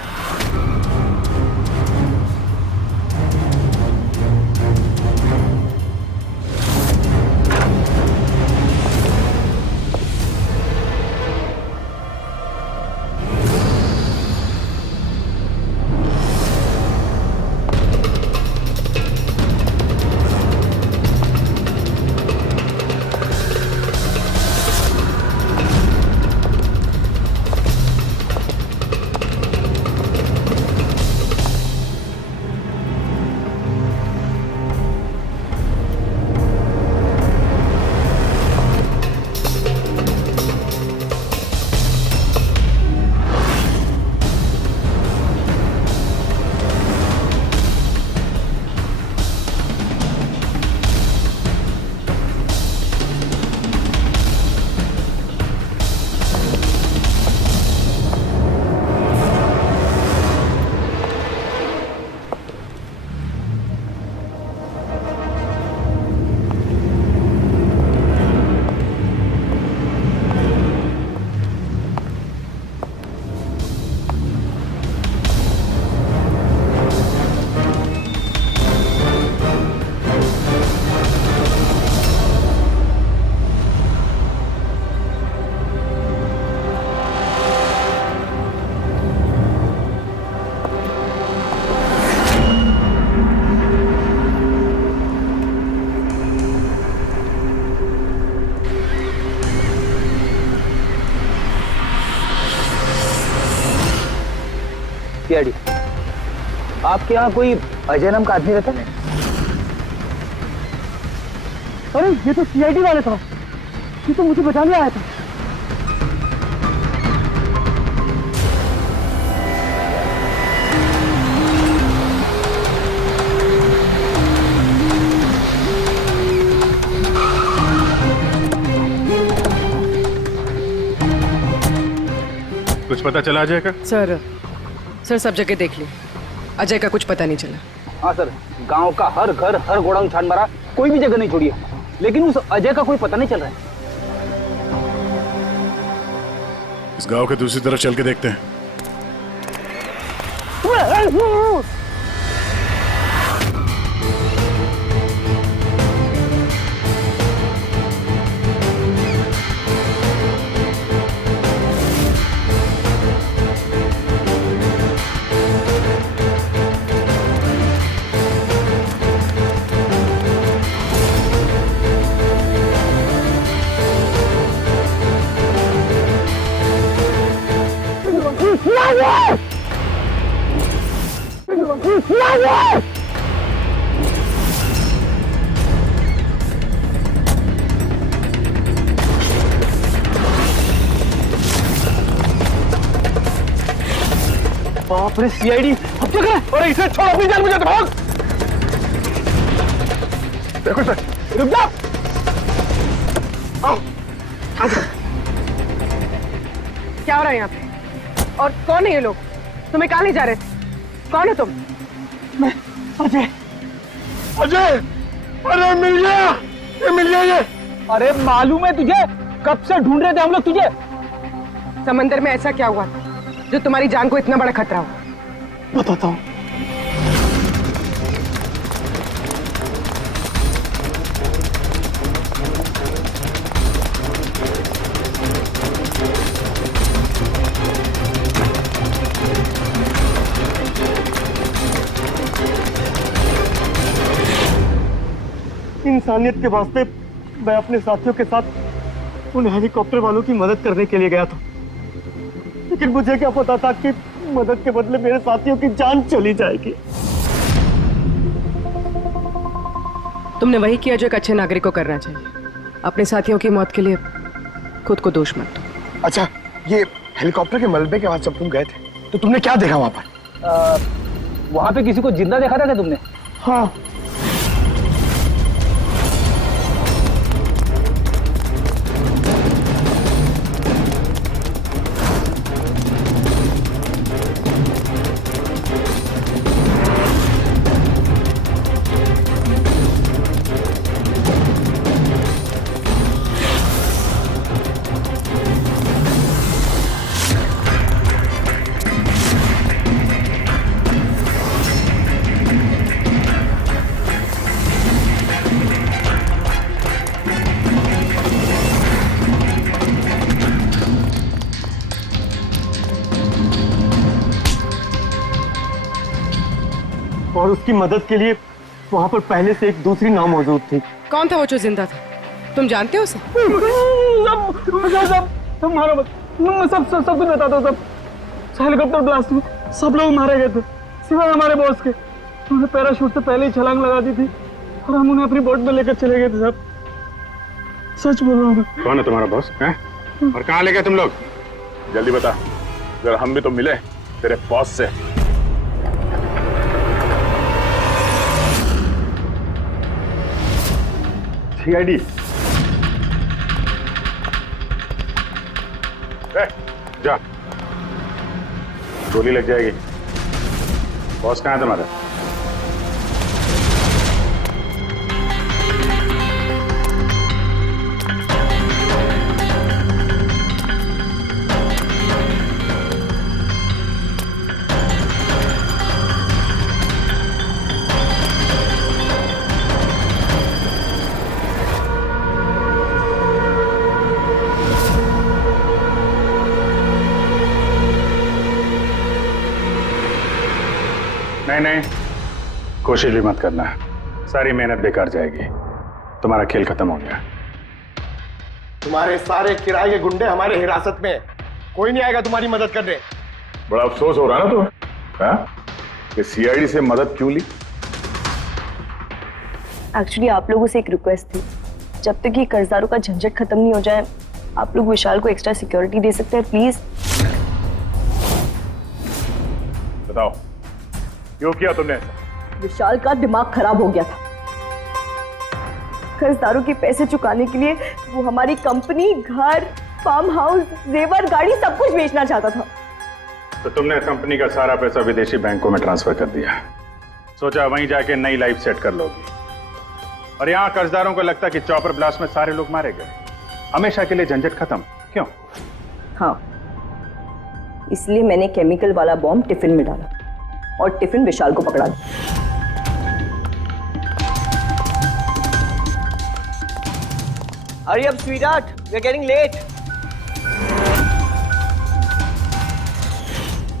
सीआईडी, आपके यहाँ कोई अजय नाम का आदमी रहता है? अरे ये तो सीआईडी वाले था, ये तो मुझे बचाने आया था। कुछ पता चला अजय का? सर सब जगह देख ली, अजय का कुछ पता नहीं चला। हाँ सर, गांव का हर घर हर गोडाउन छान मारा, कोई भी जगह नहीं छोड़ी है, लेकिन उस अजय का कोई पता नहीं चल रहा है। इस गांव के दूसरी तरफ चल के देखते हैं। बाप रे सीआईडी, अब क्या करें? अरे इसे छोड़, अपनी जान बचा, भाग। देखो सर, रुक जाओ। आओ। क्या हो रहा है यहाँ पे? और कौन है ये लोग? तुम्हें कहाँ ले जा रहे थे? कौन हो तुम? मैं अजय। अजय, अरे मिल गया, ये मिल गया ये। अरे मालूम है तुझे, कब से ढूंढ रहे थे हम लोग तुझे। समंदर में ऐसा क्या हुआ जो तुम्हारी जान को इतना बड़ा खतरा हो? बताता हूँ। इंसानियत के वास्ते मैं अपने साथियों के साथ उन हेलीकॉप्टर वालों की मदद करने के लिए गया था, लेकिन मुझे क्या पता था कि मदद के बदले मेरे साथियों की जान चली जाएगी। तुमने वही किया जो एक अच्छे नागरिक को करना चाहिए। अपने साथियों की मौत के लिए खुद को दोष मत दो। अच्छा, ये हेलीकॉप्टर के मलबे के बाद जब तुम गए थे तो तुमने क्या देखा वहां पर? वहां पे किसी को जिंदा देखा था क्या तुमने? हाँ। और उसकी मदद के लिए वहां पर पहले से एक दूसरी नाव मौजूद थी। कौन था वो जो जिंदा था? तुम जानते हो उसे? सब मारो मत, सब कुछ बता दो। सब हेलीकॉप्टर ब्लास्ट में सब लोग मारे गए थे सिवाय हमारे बॉस के। उन्होंने पैराशूट से पहले ही छलांग लगा दी थी और हम उन्हें अपनी बोट में लेकर चले गए थे। सब सच बोल रहा हूँ। कौन है तुम्हारा बॉस? और कहाँ ले गए तुम लोग? जल्दी बता, जरा हम भी तो मिले तेरे बॉस से। सीआईडी। जा, गोली लग जाएगी। बॉस कहाँ है तुम्हारा? नहीं, कोशिश भी मत करना, सारी मेहनत बेकार जाएगी। तुम्हारा खेल खत्म हो गया। तुम्हारे सारे किराए के गुंडे हमारे हिरासत में, कोई नहीं आएगा तुम्हारी मदद करने। बड़ा अफसोस हो रहा ना तुम्हें कि सीआईडी से मदद क्यों ली? एक्चुअली आप लोगों से एक रिक्वेस्ट थी, जब तक ये कर्जदारों का झंझट खत्म नहीं हो जाए आप लोग विशाल को एक्स्ट्रा सिक्योरिटी दे सकते हैं प्लीज। बताओ क्यों किया तुमने ऐसा? विशाल का दिमाग खराब हो गया था। कर्जदारों के पैसे चुकाने के लिए वो हमारी कंपनी, घर, फार्म हाउस, जेवर, गाड़ी सब कुछ बेचना चाहता था। तो तुमने कंपनी का सारा पैसा विदेशी बैंकों में ट्रांसफर कर दिया, सोचा वहीं जाके नई लाइफ सेट कर लोगी। और यहाँ कर्जदारों को लगता कि चॉपर ब्लास्ट में सारे लोग मारे गए, हमेशा के लिए झंझट खत्म। क्यों? हाँ, इसलिए मैंने केमिकल वाला बॉम्ब टिफिन में डाला और टिफिन विशाल को पकड़ा दिया। Hurry up, sweetheart. We're getting late.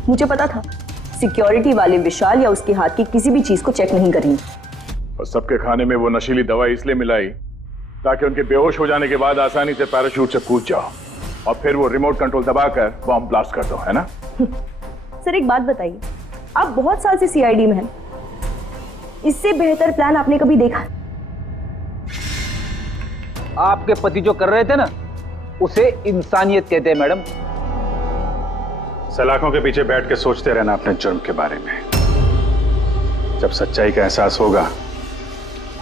मुझे पता था सिक्योरिटी वाले विशाल या उसके हाथ की किसी भी चीज को चेक नहीं करेंगे। और सबके खाने में वो नशीली दवाई इसलिए मिलाई ताकि उनके बेहोश हो जाने के बाद आसानी से पैराशूट से कूद जाओ और फिर वो रिमोट कंट्रोल दबाकर बॉम्ब ब्लास्ट कर दो, है ना? सर एक बात बताइए, आप बहुत साल से सीआईडी में हैं, इससे बेहतर प्लान आपने कभी देखा? आपके पति जो कर रहे थे ना, उसे इंसानियत कहते हैं मैडम। सलाखों के पीछे बैठ के सोचते रहना अपने जुर्म के बारे में। जब सच्चाई का एहसास होगा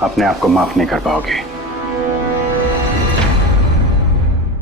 अपने आप को माफ नहीं कर पाओगे।